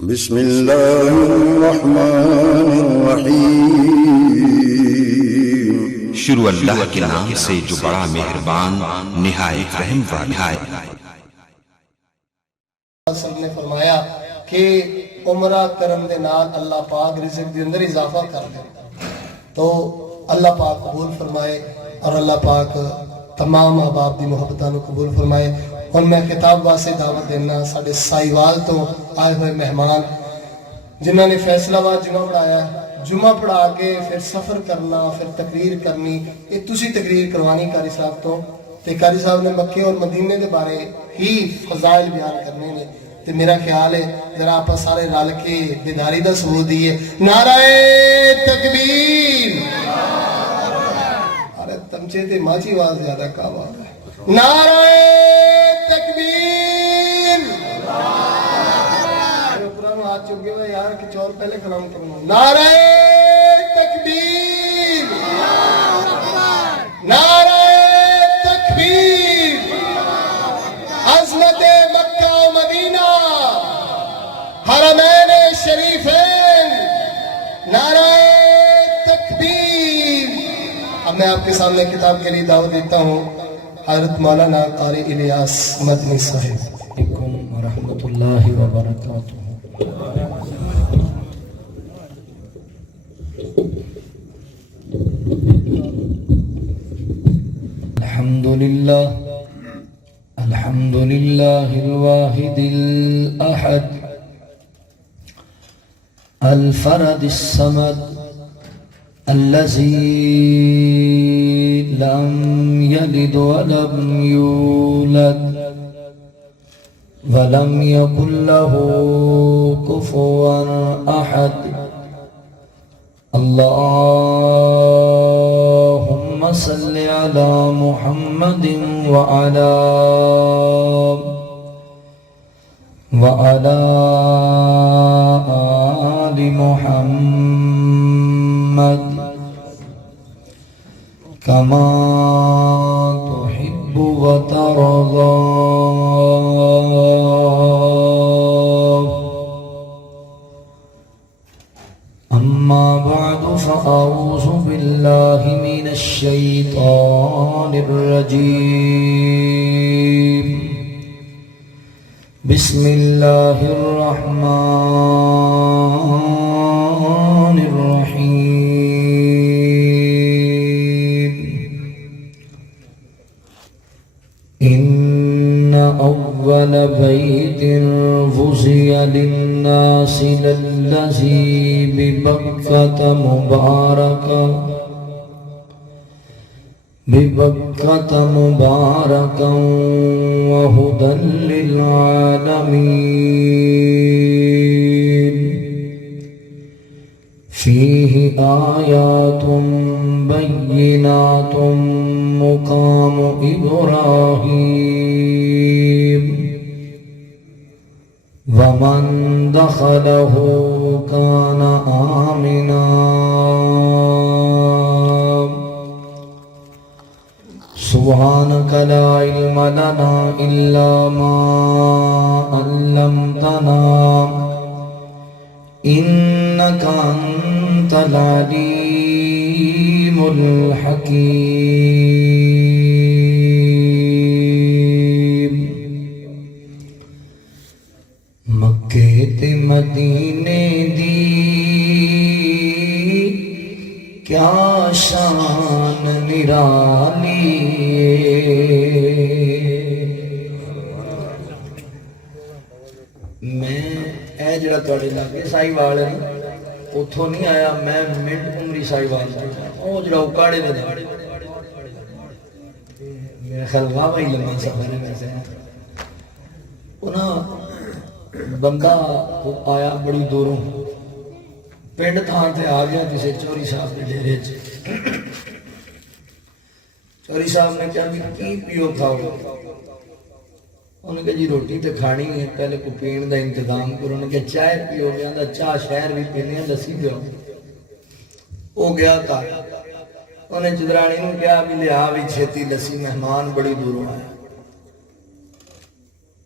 بسم اللہ الرحمن الرحیم۔ شروع اللہ کے نام سے جو بڑا مہربان نہایت رحم والا ہے۔ سب نے فرمایا کہ عمرہ کرم دے نال اللہ پاک رزق دے اندر اضافہ کر دے، تو اللہ پاک قبول فرمائے اور اللہ پاک تمام احباب دی محبتاں نو قبول فرمائے۔ اور میں خطاب واسطے دعوت دینا ساڈے سائیوال تو آئے ہوئے مہمان جنہاں نے فیصلہ آباد جمعہ پڑھایا، جمعہ پڑھا کے پھر سفر کرنا، پھر تقریر کرنی، یہ تسی تقریر کروانی قاری صاحب تو تے قاری صاحب نے مکے اور مدینے دے بارے ہی فضائل بیان کرنے نے، تے میرا خیال ہے ذرا آپ سارے رل کے بیداری دا ثبوت دیئے نعرہ تکبیر۔ ارے تمچے تے ماچی آواز زیادہ کا آواز ہے، نعرہ تکبیر۔ قرآن ہاتھ چکے ہوئے یار کہ چور پہلے کلام کرنا، نعرہ تکبیر، نعرہ تکبیر۔ عظمت مکہ و مدینہ، حرمین شریفین، نعرہ تکبیر۔ اب میں آپ کے سامنے کتاب کے لیے دعوت دیتا ہوں حضرت مولانا قاری الیاس مدنی صاحب۔ علیکم ورحمۃ اللہ وبرکاتہ۔ الحمد للہ الواحد الاحد الفرد الصمد الذي لم يلد ولم يولد ولم يكن له كفوا أحد۔ اللهم صل على محمد وعلى آل محمد كما تحب وترضى۔ أما بعد فأعوذ بالله من الشيطان الرجيم، بسم الله الرحمن الرحيم۔ إن أول بيت وضع للناس للذي ببكة مباركا وهدى للعالمين، فيه آيات بينات مقام إبراهيم، ومن دخله كان آمنا۔ سبحانك لا علم لنا إلا ما علمتنا إنك أنت العليم الحكيم۔ مکے تے مدینے دی کیا شان نرالی، میں اے جڑا تواڈے لاگے سائیوال ہے اتھوں نہیں آیا، میں مڈ عمری سائیوال او جڑا اکاڑے میں میرا خیال واہ بھائی لمبا سفر ہے ویسے۔ انہاں بندہ آیا بڑی دوروں، پنڈ تھان تے آ گیا کسی چوری صاحب کے ڈیرے چ۔ چوری صاحب نے کہا کہ کی پیو کھاؤ؟ انہوں نے کہا جی روٹی تو کھانی ہے، پہلے کو پین دا انتظام کرو۔ انہوں نے کہا چائے پیو گیا، چاہ شہر بھی پینے ہیں، لسی پیو۔ وہ گیا تھا، انہیں چدرانی نے کہا بھی لیا بھی چھیتی لسی، مہمان بڑی دوروں آئے۔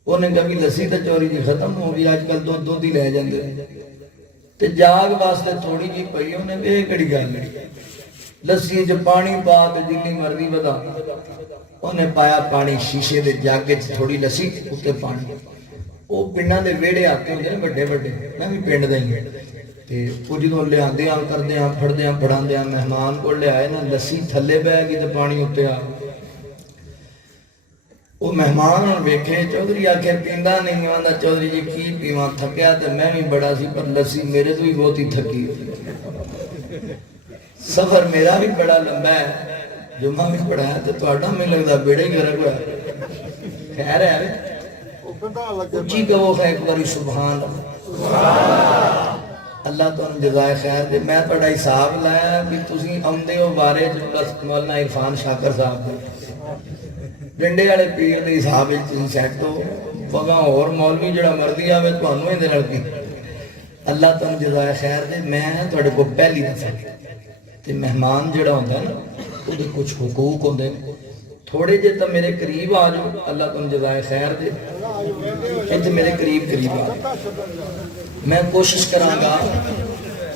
انہیں کہا بھی لسی تو چوری جی ختم ہو گئی، آج کل دودھ ہی لے جاندے تے جاگ واسطے تھوڑی جی پئی، انہیں یہ کڑی گل لسی چ پانی پا تے جنی مرضی ودا، انہیں پایا پانی شیشے دے جاگ تھوڑی لسی اتنے پانی، وہ پنڈاں دے ویڑے آتے ہوندے نے بڑے بڑے، میں بھی پنڈ دا ہی تے وہ جدوں لیاندیاں کردیاں پھڑدیاں پڑھاندیاں مہمان کو لے آئے نا، لسی تھلے بہ گئی تے پانی اتنے آ وہ مہمان ہوں ویکھے چودھری آکھے پیندا نہیں آندا، چودھری جی کی پیواں تھکیا تے میں بھی بڑا سی پر لسی میرے تو بھی بہت ہی تھکی، سفر میرا بھی بڑا لمبا ہے، جمعہ بھی پڑھایا تے تہاڈا میں لگدا بیڑا ہی گرک ہوا، خیر ہے اچھی کہو ایک باری سبحان اللہ تو جزائے خیر دے۔ میں تہاڈا حساب لایا کہ تسی آمدے ہو بارے بس مولانا عرفان شاکر صاحب دے ڈنڈے والے پیر دے حساب تسی سیٹ ہو، وگاں اور مولوی جڑا مرضی آوے تانوں ہی دے نال کی اللہ تانوں جزائے خیر دے۔ میں تہاڈے کو پہلی دفعہ تے مہمان جڑا ہوندا ہے نا او دے کچھ حقوق ہوندے نے، تھوڑے جے تو میرے قریب آ جاؤ، اللہ تم جزائے خیر دے، انتے میرے قریب آ جاؤ، میں کوشش کراں گا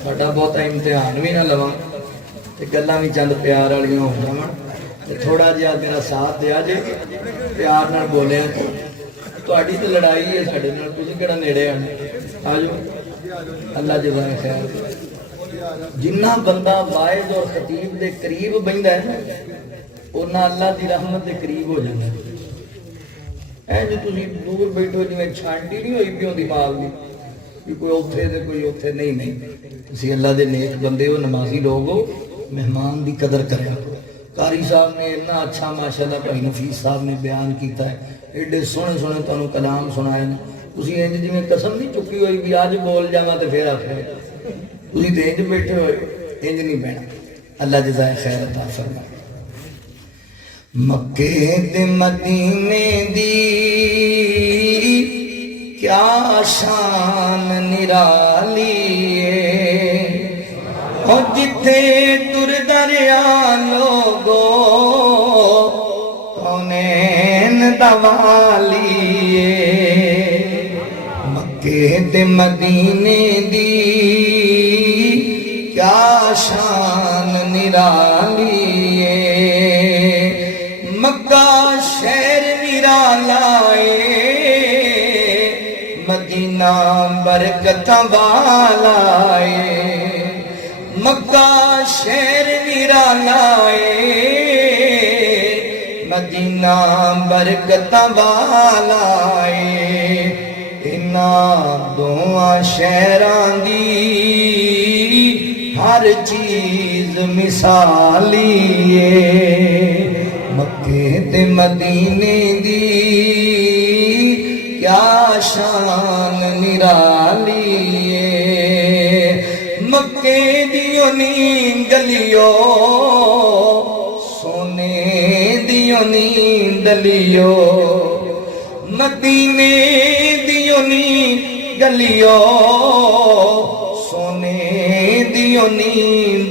بڑا بہتا امتحان بھی نہ لواں تے گلاں بھی چند پیار والیاں ہو جاون تے تھوڑا جہا میرا ساتھ دیا جے، پیار نال بولیا تہاڈی تے لڑائی ہے ساڈے نال، تسی کیڑا نیڑے آ جاؤ، اللہ جزائے خیر دے۔ جنہ بندہ واعظ اور خطیب دے قریب بہندا ہے نا اونا اللہ دی رحمت دے قریب ہو جانا ہے۔ جو تسی دور بیٹھو جویں چھانٹی نہیں ہوئی پیوں دماغ دی کہ کوئی اوتھے تے کوئی اوتھے، نہیں تسی اللہ دے نیک بندے ہو، نمازی لوگ ہو، مہمان دی قدر کریا۔ قاری صاحب نے اتنا اچھا ماشاءاللہ بھائی نفیس صاحب نے بیان کیتا ہے، ایڈے سونے سونے تانوں کلام سنائے نے، تسی انج جویں قسم نہیں چکی ہوئی بھی اج بول جاواں تے پھر آکھے تسی تے انج بیٹھے ہوئے، انج نہیں بہنا۔ اللہ جزائے خیر عطا فرمائے۔ مکے تے مدینے دی کیا شان نرالی او جتھے تر دریا لوگو کونین دوالی مکے تے مدینے دی کیا شان نرالی مکہ شہر نرالا مدینہ برکت والا مکہ شہر نرالا مدینہ برکت والا انہاں دوہاں شہراں دی ہر چیز مثالی مکے تے مدینے دی کیا شان نرالی مکے دیو نی گلیو سونے دیو نی دلیو مدینے دیو نی گلیو سونے دیو نی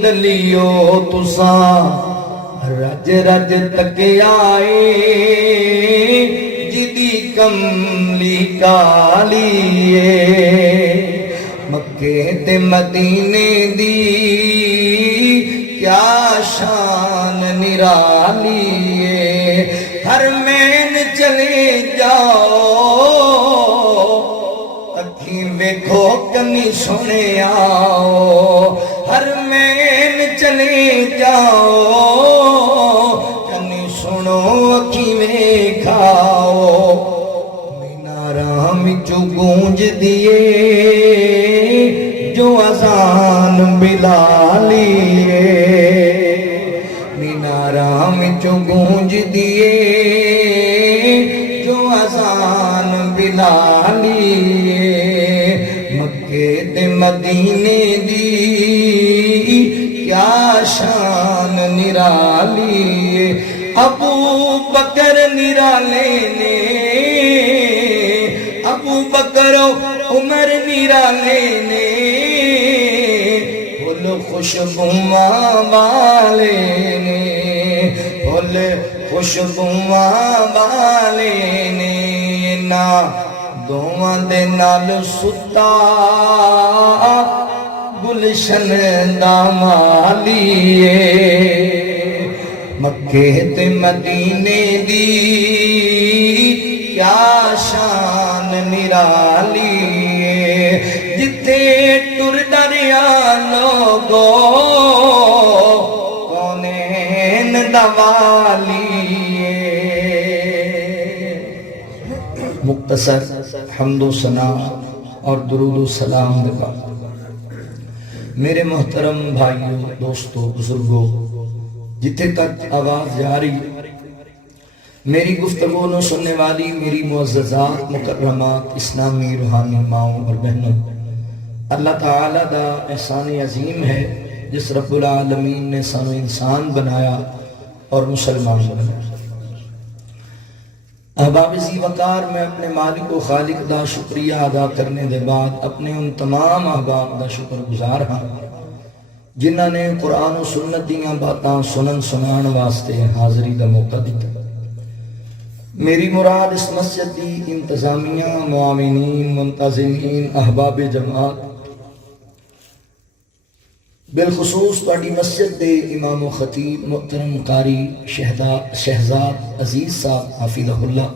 دلیو تساں رج رج تکے آئے جدی کملی کالی مکے تے مدینے دی کیا شان نرالی ہر مین چلے جاؤ اکھیں ویکھو کنی سنے آؤ ہر مین چلے جاؤ کنی سنو اکھیں ویکھاؤ میناراں وچوں گونج دیے جو اذان بلالی میناراں وچوں گونج دیے جو اذان بلالی مکے تے مدینے دی کیا شان نرالی ابو بکر نرالے نے ابو بکر عمر نرالے نے پھول خوشبواں والے نے پھول خوشبواں والے نے مدینہ دوواں دے نال ستا گلشن دا مالیے مکے تے مدینے دی کیا شان نرالی جتے ٹر دریا لوگو کونین دوالی مختصر حمد و ثنا اور درود و سلام دے بعد میرے محترم بھائیوں دوستوں بزرگوں جتنے تک آواز جاری میری گفتگو نو سننے والی میری معززات مکرمات اسلامی روحانی ماؤں اور بہنوں اللہ تعالیٰ دا احسان عظیم ہے جس رب العالمین نے سانو انسان بنایا اور مسلمان بنایا احباب ذی وقار میں اپنے مالک و خالق دا شکریہ ادا کرنے دے بعد اپنے ان تمام احباب دا شکر گزار ہاں جنہاں نے قرآن و سنت دیاں باتاں سنن سنان واسطے حاضری دا موقع دیتا میری مراد اس مسجد دی انتظامیہ معاونین منتظمین احباب جماعت بالخصوص تواڈی مسجد دے امام و خطیب محترم قاری شہزاد عزیز صاحب حافظہ اللہ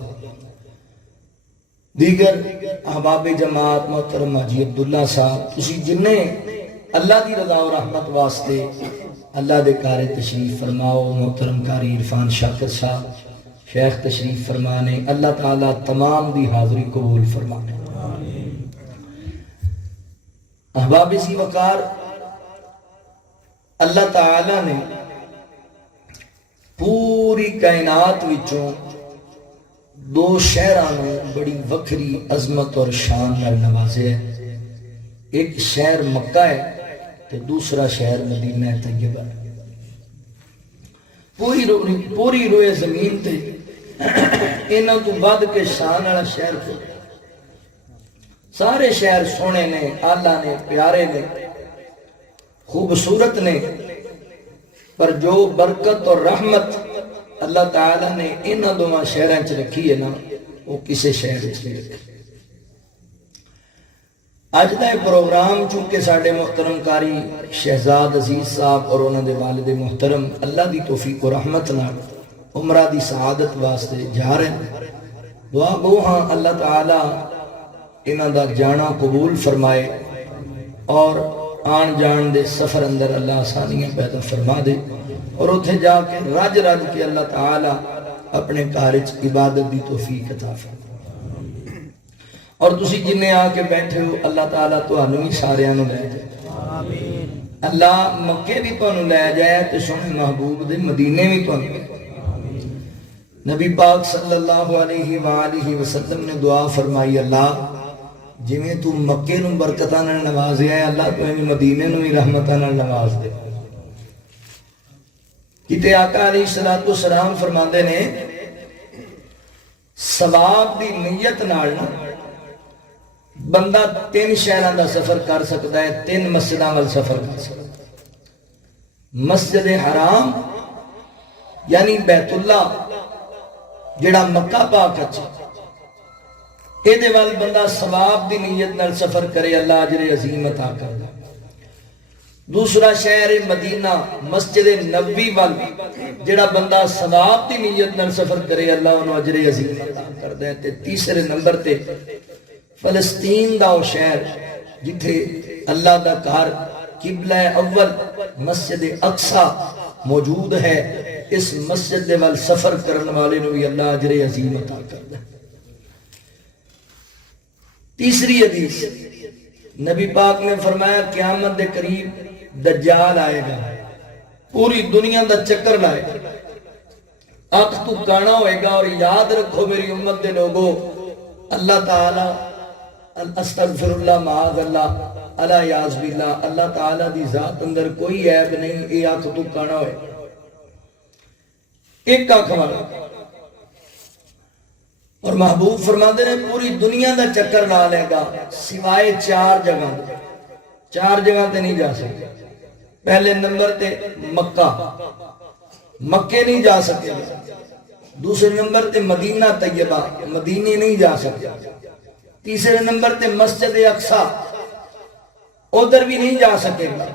دیگر احباب جماعت محترم حاجی عبداللہ صاحب تسی جنہیں اللہ دی رضا و رحمت واسطے اللہ دے کار تشریف فرماؤ محترم قاری عرفان شاکر صاحب شیخ تشریف فرمانے اللہ تعالیٰ تمام دی حاضری قبول فرمانے احباب ذی وقار اللہ تعالیٰ نے پوری کائنات وچوں دو شہرانوں بڑی وکھری عظمت اور شان نال نوازے ہے ایک شہر مکہ ہے تے دوسرا شہر مدینہ طیبہ ہے پوری روئے زمین تے انہاں تو بعد کے شان والا شہر کو سارے شہر سونے نے آلہ نے پیارے نے خوبصورت نے پر جو برکت اور رحمت اللہ تعالیٰ نے انہاں دوواں شہراں چ رکھی ہے نا وہ کسے شہر وچ نہیں رکھی اج دا پروگرام چونکہ ساڈے محترم قاری شہزاد عزیز صاحب اور انہاں دے والد محترم اللہ دی توفیق و رحمت نال عمرہ دی سعادت واسطے جا رہے ہیں دعا گو ہاں اللہ تعالیٰ انہاں دا جانا قبول فرمائے اور آن جان دے سفر اندر اللہ آسانیاں پیدا فرما دے اور اتھے جا کے رج کے اللہ تعالیٰ اپنے کارج عبادت دی توفیق عطا فرما اور تسی جنہیں آ کے بیٹھے ہو اللہ تعالیٰ تو انہوں ہی سارے انہوں لے جائے اللہ مکے بھی تو انہوں لے جائے تو سنے محبوب دے مدینے بھی تو انہوں لے نبی پاک صلی اللہ علیہ وآلہ وسلم نے دعا فرمائی اللہ جویں تو مکے نو برکتاں نال نوازیا ہے اللہ تو ایویں مدینے نو بھی رحمتاں نال نواز دے کتے آقا علیہ الصلوۃ والسلام فرماندے نے ثواب دی نیت نال بندہ 3 شہراں دا سفر کر سکتا ہے 3 مسجداں وال سفر کر سکتا ہے مسجد حرام یعنی بیت اللہ جڑا مکہ پاک اچھا اے دے وال بندہ ثواب دی نیت نال سفر کرے اللہ اجر عظیم عطا کردا دوسرا شہر مدینہ مسجد نبوی وال جڑا بندہ ثواب دی نیت نال سفر کرے اللہ انہوں اجر عظیم عطا کردا ہے تے تیسرے نمبر تے فلسطین دا او شہر جتھے اللہ دا گھر قبلہ اول مسجد اقصی موجود ہے اس مسجد دے وال سفر کرن والے نو بھی اللہ اجر عظیم عطا کردا ہے تیسری حدیث نبی پاک نے فرمایا قیامت دے قریب دجال آئے گا پوری دنیا دا چکر لائے گا آنکھ تو کانا ہوئے گا اور یاد رکھو میری امت دے لوگوں اللہ تعالیٰ استغفر اللہ معاذ اللہ علی یاز باللہ اللہ تعالیٰ دی ذات اندر کوئی عیب نہیں اے آنکھ تو کانا ہوئے ایک آنکھ والا اور محبوب فرماتے ہیں پوری دنیا دا چکر لا لے گا سوائے 4 جگہ تے نہیں جا سکے پہلے نمبر تے مکہ مکے نہیں جا سکے دوسرے نمبر تے مدینہ طیبہ، مدینے نہیں جا سکتا، تیسرے نمبر تے مسجد اقصی ادھر بھی نہیں جا سکے گا،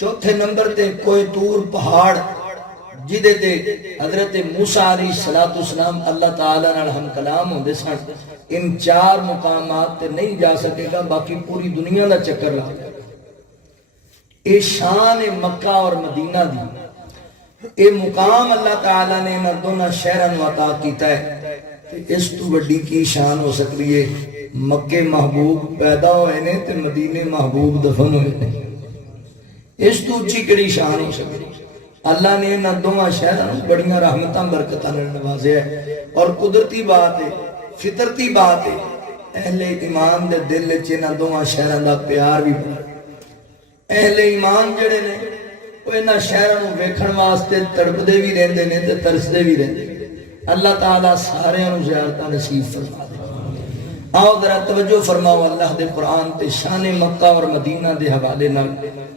چوتھے نمبر تے کوئی طور پہاڑ جدے تے حضرت موسیٰ علیہ السلام اللہ تعالیٰ نال ہم کلام ہوندے سن، ان 4 مقامات تے نہیں جا سکے گا، باقی پوری دنیا دا چکر لا گا۔ اے شان مکہ اور مدینہ دی، اے مقام اللہ تعالیٰ نے انہاں دونوں شہراں نوں عطا کیتا ہے، اس تو بڑی کی شان ہو سکتی ہے؟ مکے محبوب پیدا ہوئے نے تے مدینے محبوب دفن ہوئے نے، اس تو اچھی کڑی شان ہو سکتی؟ اللہ نے انہاں دونوں شہراں بڑیاں رحمتاں برکتاں نال نوازیا ہے، اور قدرتی بات ہے، فطرتی بات ہے، اہل ایمان دے دل وچ انہاں دونوں شہراں دا پیار بھی بڑا۔ اہل ایمان جڑے نے وہ انہاں شہراں نوں ویکھن واسطے تڑپدے بھی رہندے نے تے ترسدے بھی رہندے۔ اللہ تعالیٰ سارے نوں زیارتاں نصیب فرما دے۔ آؤ ذرا توجہ فرماؤ اللہ دے قرآن تے شان مکہ اور مدینہ دے حوالے نال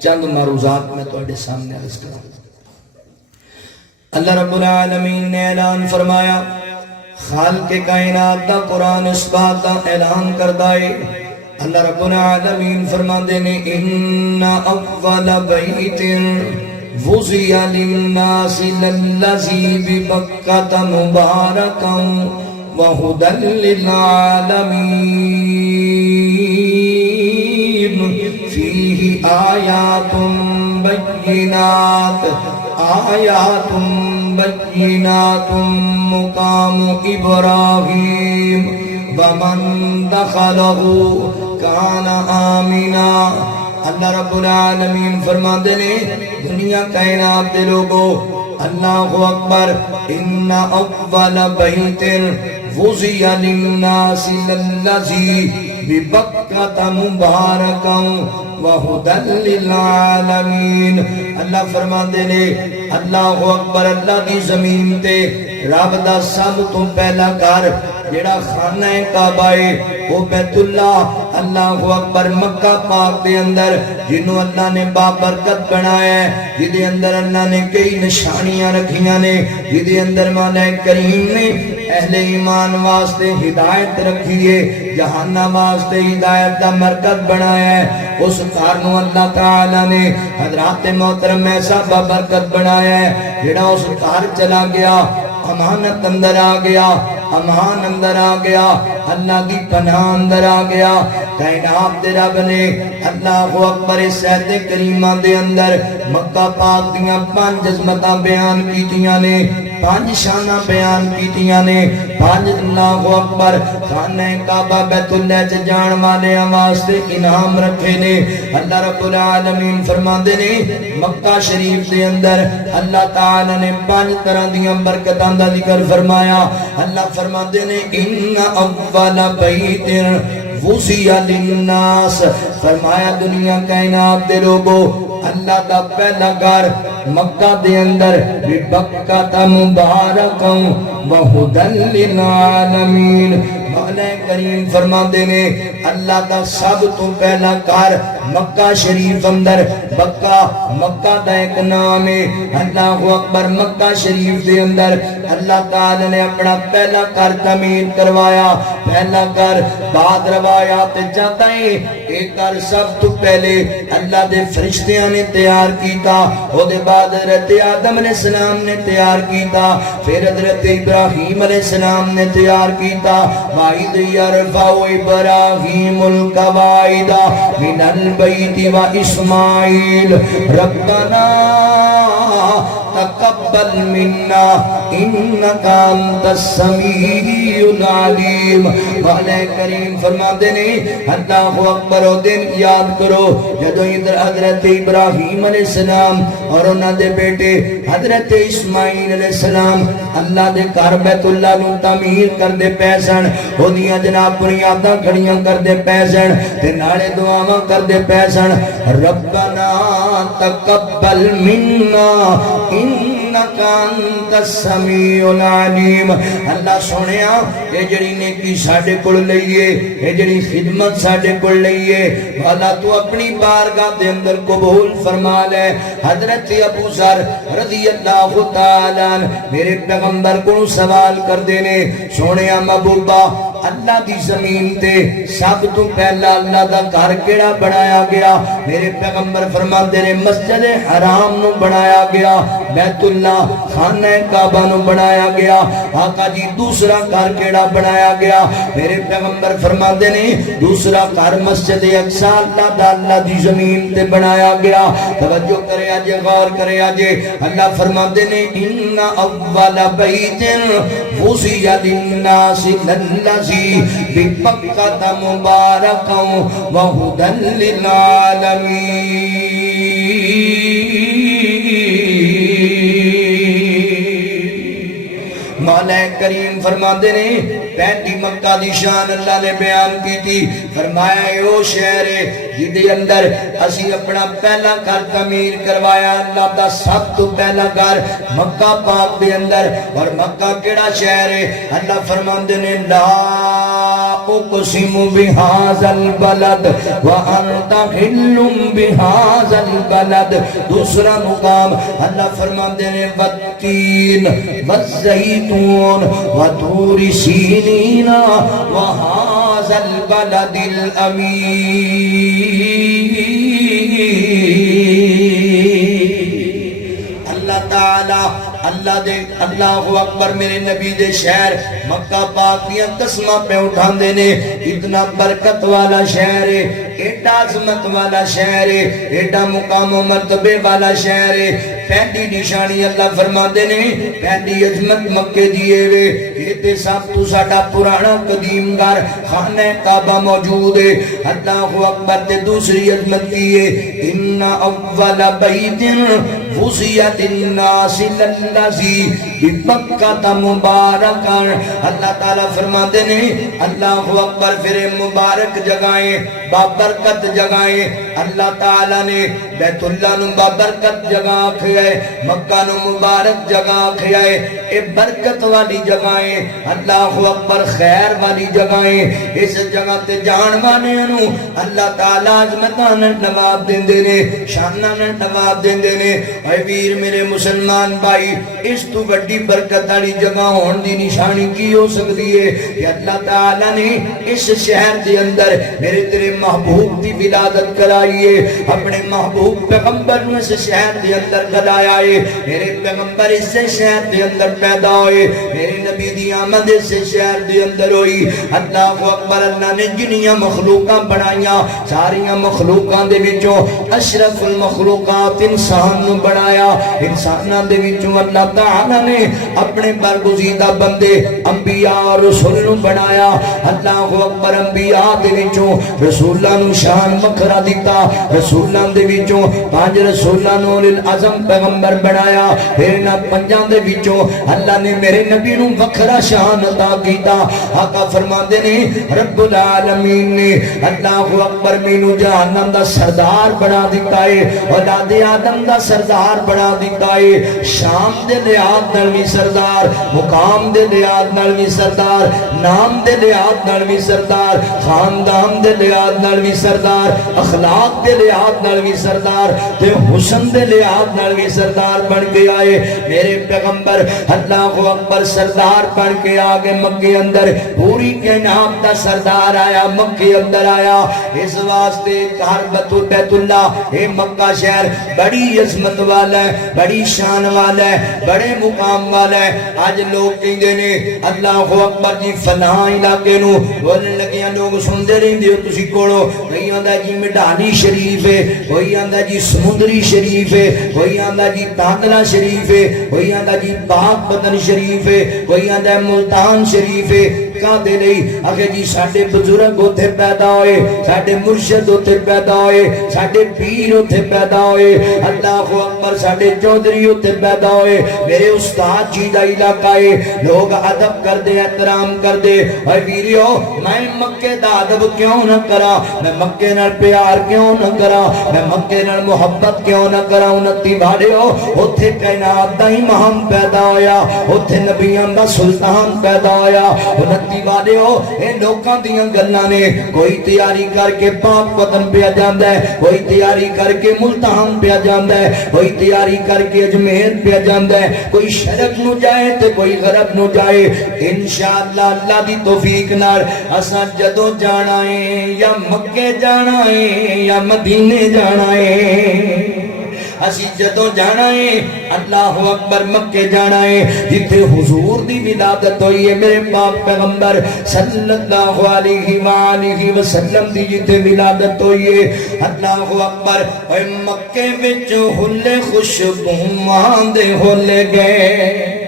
چند معروضات میں تواڈے سامنے عرض کراں۔ اللہ رب العالمین نے اعلان فرمایا، خالق کائنات دا قرآن اس بات دا اعلان کردا ہے۔ اللہ رب العالمین فرماندے نے ان اول بیت وضع للناس للذی ببکۃ مبارکا وہدی للعالمین فیہ آیات بینات مقام ابراہیم ومن دخلہ کان آمنا۔ اللہ رب العالمین فرماتے نے دنیا کائنات دے لوگو اللہ اکبر، ان اول بیت وضع للناس للذی ببکۃ مبارکا وہدی للعالمین۔ اللہ فرماندے نے اللہ اکبر، اللہ دی زمین تے رب دا سب تو پہلا گھر جڑا خانہ کعبہ ہے وہ بیت اللہ، اللہ اکبر، مکہ پاک دے اندر جنہوں اللہ نے بابرکت بنایا ہے، جدے اندر اللہ نے کئی نشانیاں رکھیاں نے، جدے اندر مولا کریم نے اہل ایمان واسطے ہدایت رکھی ہے، جہانہ واسطے ہدایت کا مرکز بنایا ہے۔ اس کارنوں اللہ تعالیٰ نے حضرات محترم ایسا بابرکت بنایا ہے، جڑا اس کار چلا گیا امانت اندر آ گیا، امان اندر آ گیا، اللہ کی پناہ اندر آ گیا۔ کائنات دے رب نے اللہ اکبر سید کریمہ دے اندر مکہ پاک دیاں 5 عظمتاں بیان کیتیاں نے، 5 شاناں بیان کیتیاں نے، 5 اللہ اکبر خانہ کعبہ بیت اللہ چ جان والے واسطے انعام رکھے نے۔ اللہ رب العالمین فرماندے نے مکہ شریف دے اندر اللہ تعالی نے 5 طرح دیاں برکتاں دا ذکر فرمایا۔ اللہ فرماندے نے ان اول بیت وضع للناس، فرمایا دنیا کائنات دے لوگو اللہ دا پہلا گھر مکہ دے اندر ببکۃ مبارکا وہدی للعالمین۔ مولا کریم فرماندے نے اللہ دا سب تو پہلا گھر مکہ شریف اندر، مکہ دا ایک نام ہے، اللہ اکبر، مکہ شریف دے اندر اللہ تعالی نے اپنا پہلا گھر تعمیر کروایا۔ پہلا گھر بعد روایات جاتا ہے ایک گھر سب تو پہلے اللہ دے فرشتیاں نے تیار کیتا، او دے بعد حضرت آدم علیہ السلام نے تیار کیتا، پھر حضرت ابراہیم علیہ السلام نے تیار کیتا۔ وَإِذْ يَرْفَعُ إِبْرَاهِيمُ الْقَوَاعِدَ مِنَ الْبَيْتِ وَإِسْمَاعِيلُ رَبَّنَا تقبل منا انک انت السمیع العلیم۔ مولا کریم فرماتے ہیں اللہ اکبر، او دن یاد کرو جدو ادھر حضرت ابراہیم علیہ السلام اور انہاں دے بیٹے حضرت اسماعیل علیہ السلام اللہ دے گھر بیت اللہ نو تعمیر کردے پے سن، اودیاں جناب بنیاداں کھڑیاں کردے پے سن تے نالے دعاواں کردے پے سن، ربنا تقبل منا انکا انت السمیع العلیم. اللہ سنیا یہ جڑی نیکی ساڑھے کڑ لئیے یہ جڑی خدمت ساڑھے کڑ لئیے والا تو اپنی بارگاہ دے اندر قبول فرما لے. حضرت ابو ذر رضی اللہ تعالیٰ میرے پیغمبر کو سوال کر دینے سونیا محبوبہ اللہ دی زمین تے سب تو پہلا اللہ دا گھر کیڑا بنایا گیا؟ میرے پیغمبر فرماندے نے مسجد حرام نو بنایا گیا، بیت اللہ خانہ کعبہ نو بنایا گیا. آقا جی دوسرا گھر کیڑا بنایا گیا؟ میرے پیغمبر فرماندے نے دوسرا گھر مسجد اقصی اللہ دی زمین تے بنایا گیا. توجہ کرے آجے غور کرے آجے اللہ فرماندے نے ان اول بیت وضع للناس للذی ببکۃ مبارکا وہدی للعالمین. مولا کریم فرماندے نے پہلی مکہ دی شان اللہ نے بیان کی تھی. فرمایا او شہر جدے اندر اسی اپنا پہلا گھر تعمیر کروایا اللہ دا سب تو پہلا گھر مکہ پاک دے اندر. اور مکہ کیڑا شہر ہے؟ اللہ فرماندے نے لا اقسم بہذا البلد وانت حل بہذا البلد. دوسرا مقام اللہ فرماندے نے والتین والزیتون وطور سینین وہذا البلد الامین. اللہ تعالی اللہ اکبر میرے نبی دے شہر مکہ پاک دیاں قسمہ پہ اٹھان دینے. اتنا برکت والا شہر ہے، ایڈا عظمت والا شہر ہے، ایڈا مقام و مرتبے والا شہر ہے. پہلی نشانی اللہ فرما دینے پہلی عظمت مکے دیئے وے یہ سب تو ساڑا پرانا قدیم گھر خانہ کعبہ موجود ہے. اللہ اکبر تے دوسری عظمت کیے ان اول بیت وضع للناس للذی ببکۃ مبارکا. اللہ تعالیٰ فرما دینے اللہ اکبر پھر مبارک جگائیں بابرکت جگائیں. اللہ تعالیٰ نے بیت اللہ نو بابرکت جگہ کھیائے، مکہ نو مبارک جگہ کھیائے. اے برکت والی جگائیں، اللہ اکبر خیر والی جگائیں. اس جگہ تے جان وانے نو اللہ تعالیٰ عظمتاں نواب دین دینے، شاناں نواب دین دینے. اے ویر میرے مسلمان بھائی اس تو بڑی برکت والی جگہ ہون دی نشانی کی ہو سکتی ہے کہ اللہ تعالیٰ نے اس شہر دے اندر میرے تیرے محبوب دی ولادت کرائیے. اپنے محبوب پیغمبر نے اس شہر دے اندر کھلایا ہے. میرے پیغمبر اس شہر دے اندر پیدا ہوئے، میرے نبی دی آمد اس شہر دے اندر ہوئی. اللہ اکبر اللہ نے جنیاں مخلوقاں بنائیاں ساریاں مخلوقاں دے وچوں اشرف المخلوقات انسان نو بنایا. انساناں دے وچوں اللہ تعالی نے اپنے برگزیدہ بندے انبیاء اور رسول نو بنایا. اللہ اکبر انبیاء دے وچوں رسولاں نو شان وکھرا دیتا. رسولاں دے وچوں 5 رسولاں نو العظم پیغمبر بنایا. پھر نہ 5 دے وچوں اللہ نے میرے نبی نو وکھرا شان عطا کیتا. آقا فرماندے نے رب العالمین نے اللہ اکبر مینوں جہنم دا سردار بنا دیتا ہے، اولاد آدم دا سردار بنا دیتا ہے. شام دے لحاظ نال وی سردار، مقام دے لحاظ نال وی سردار، نام دے لحاظ نال وی سردار، خاندان دے لحاظ نال وی سردار، اخلاق دے لحاظ نال وی سردار تے حسن دے لحاظ نال وی سردار بن کے آئے. میرے پیغمبر اللہ اکبر سردار بن کے آگے مکے اندر پوری کائنات دا سردار آیا، مکے اندر آیا. اس واسطے گھر بیت اللہ اے مکہ شہر بڑی عظمت والا ہے، بڑی شان والا ہے، بڑے مقام والا ہے. آج لوگ کہندے نے اللہ اکبر جی فلاں علاقے نو بولن لگیاں لوگ سندے رہندے ہو تسی کولو. کوئی آندا جی مڈانی شریف ہے، کوئی آندا جی سمندری شریف ہے، کوئی آندا جی تاندلہ شریف ہے، کوئی آندا جی پاک بدن شریف ہے، کوئی آندا ملتان شریف ہے. کادے لئی آخے جی ساڈے بزرگ اوتھے پیدا ہوئے ساڈے مرشد اوتھے پیدا ہوئے ساڈے پیر اوتھے پیدا ہوئے اللہ اکبر ساڈے چودھری اوتھے پیدا ہوئے میرے استاد جی دا علاقہ ہے لوگ ادب کر دے احترام کر دے اے ویریو میں مکے دا ادب کیوں نہ کرا میں مکے نال پیار کیوں نہ کرا میں مکے نال محبت کیوں نہ کرا 29 والےو اوتھے کائنات دا امام پیدا ہویا اوتھے نبیاں دا سلطان پیدا ہویا 29 والےو اے لوکاں دیاں گلاں نے کوئی تیاری کر کے پاک وطن پہ جاندا ہے کوئی تیاری کر کے ملتان پہ جاندا ہے کوئی تیاری کر کے اجمیر پہ جاندا ہے کوئی شرق نو جائے تے کوئی غرب نو جائے انشاءاللہ اللہ دی توفیق نال اساں جدوں جانا ہے یا مکے جانا ہے یا مدینے جانا ہے اسی جدوں جانا ہے اللہ اکبر مکے جانا ہے جتھے حضور دی ولادت ہوئی ہے میرے پاک پیغمبر صلی اللہ علیہ وآلہ وسلم دی جتھے ولادت ہوئی ہے اللہ اکبر اے مکے وچ ہلے خوشبواں دے ہلے گئے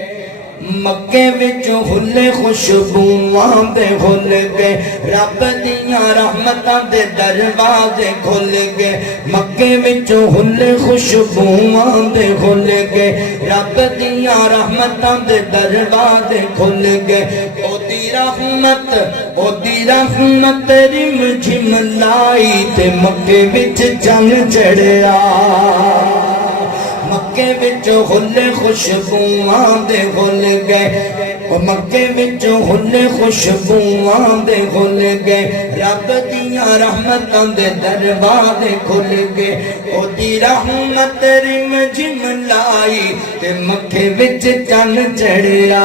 مکے وچ ہلے خوشبواں دے کھل گئے رب دیاں رحمتاں دے دروازے کھل گئے مکے وچ ہلے خوشبواں دے کھل گئے رب دیاں رحمتاں دے دروازے کھل گئے او دی رحمت رم جھم لائی تے مکے وچ جنگ چڑھیا مکے وچ ہلے خوشبواں دے کھل گئے مکے وچ ہلے خوشبواں دے کھل گئے رب دیاں رحمتاں دے دروازے کھل گئے او دی رحمت رم جھم لائی تے مکے وچ چن چڑھیا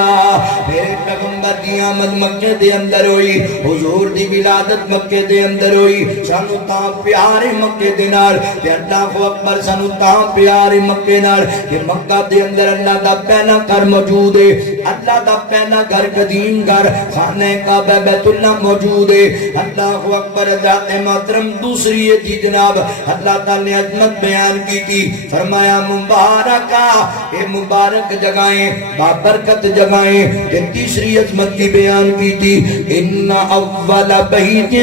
میرے پیغمبر دی آمد مکے دے اندر ہوئی حضور دی ولادت مکے دے اندر ہوئی سانو تاں پیارے مکے دے نال تے اللہ اکبر سانو تاں پیارے مکے نال کہ مکہ دے اندر اللہ دا پہلا گھر موجود ہے اللہ دا پہلا گھر قدیم گھر خانہ کعبہ بیت اللہ موجود ہے اللہ اکبر ذات محترم دوسری ہے جی جناب اللہ تعالی نے عظمت بیان کی تھی فرمایا مبارکہ اے مبارک جگہیں بابرکت جگہیں کہ تیسری عظمت کی بیان کی تھی ان اول بیت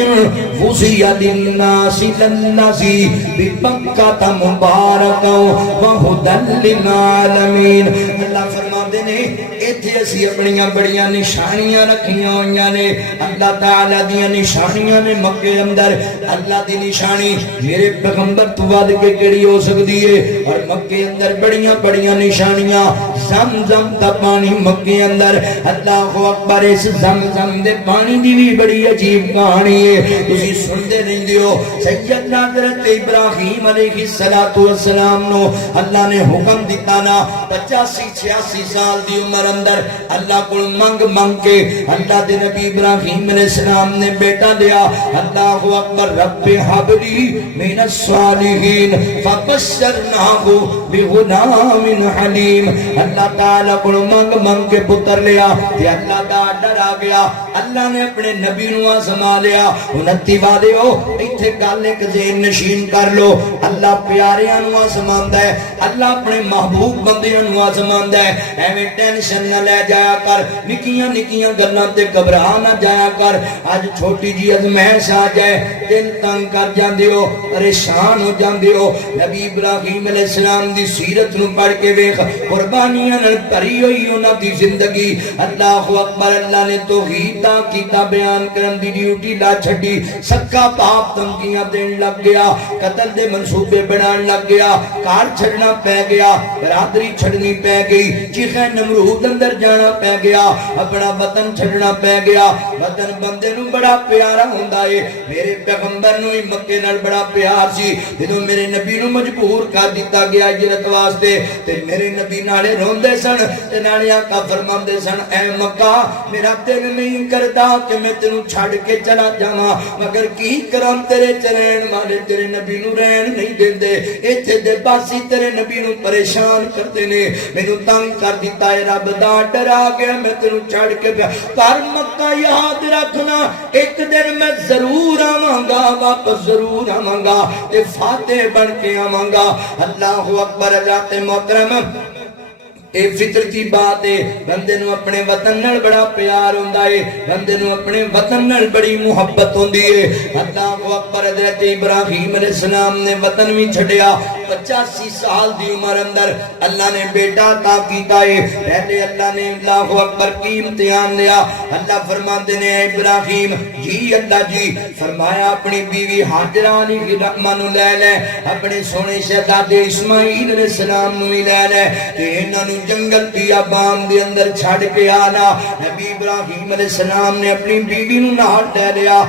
وضع للناس للذی ببکہ مبارکا وہدی للعالمین اللہ فرماتے نے ایتھے اسی اپنیاں بڑیاں نشانیاں رکھیاں ہوئیاں نے اللہ تعالیٰ دیاں نشانیاں نے مکے اندر اللہ دی نشانی میرے پیغمبر تو ود کے کیڑی ہو سکتی ہے اور مکے اندر بڑیاں بڑیاں نشانیاں زمزم دا پانی مکے اندر اللہ اکبر اس زمزم دے پانی دی بھی بڑی عجیب کہانی ہے تسی سنتے رہندے ہو سیدنا حضرت ابراہیم علیہ السلام نو اللہ نے حکم دیتا نا 85-86 سال دی عمر اندر اللہ کو منگ کے اللہ دے نبی ابراہیم علیہ السلام نے بیٹا دیا اللہ اکبر رب حب لی من الصالحین فبشرناہ بغلام حلیم اللہ تعالیٰ کو منگ کے پتر لیا تے اللہ دا ڈر آ گیا اللہ نے اپنے نبی نو آزما لیا 29 والے ہو ایتھے گل ایک ذہن نشین کر لو اللہ پیاریاں نو آزماندا ہے اللہ اپنے محبوب بندیاں نو آزماندا ہے ایویں ٹینشن نہ لے جایا کر نکیاں نکیاں گلاں تے گھبرا نہ جایا کر اج چھوٹی جی ازمائش آ جائے دل تنگ کر جاندے ہو پریشان ہو جاندے ہو نبی ابراہیم علیہ السلام دی سیرت نو پڑھ کے ویکھ قربانیاں نال بھری ہوئی انہاں دی زندگی اللہ اکبر اللہ نے توحید دا کیتا بیان کرن دی ڈیوٹی لا چھڈی سکا باپ دھمکیاں دین لگ گیا قتل دے منصوبے بنان لگ گیا گھر چھڈنا پے گیا برادری چھڈنی پے گئی چیخے نمرود اندر جانا پے گیا اپنا وطن چھڈنا پے گیا وطن بندے نو بڑا پیارا ہوندا ہے میرے پیغمبر نو ہی مکے نال بڑا پیار سی جدوں میرے نبی نو مجبور کر دتا گیا ہجرت واسطے تے میرے نبی نالے روندے سن تے نالے آقا فرماندے سن اے مکہ میرا دل نہیں کردا کہ میں تینوں چھڈ کے چلا جاواں مگر کی کراں تیرے چرین والے تیرے نبی نو رہن نہیں دیندے ایتھے دے باسی تیرے نبی نو پریشان کردے نے مینوں تنگ کر دیتا ہے رب دا ڈر آ گیا میں تینوں چھڈ کے پر مکہ یاد رکھنا ایک دن میں ضرور آواں گا واپس ضرور آواں گا تے فاتح بن کے آواں گا اللہ اکبر حضرت محترم اے فطرتی بات ہے، بندے نو اپنے وطن نال بڑا پیار ہوندا ہے، بندے نو اپنے وطن نال بڑی محبت ہوندی ہے۔ اللہ اکبر، حضرت ابراہیم علیہ السلام نے وطن بھی چھڈیا، 85 سال دی عمر اندر اللہ نے بیٹا عطا کیتا ہے۔ پہلے اللہ نے اللہ اکبر کی امتحان لیا۔ اللہ فرماتے نے اے ابراہیم جی اللہ جی، فرمایا اپنی بیوی حاجرہ علیہ الرحمن لے لے، اپنے سونے شہزادے اسماعیل علیہ السلام نو لے لے، کہ انہاں نو جنگل بیابان دے اندر چھڑ کے آنا۔ نبی ابراہیم علیہ السلام نے اپنی بیوی نو نال لے لیا،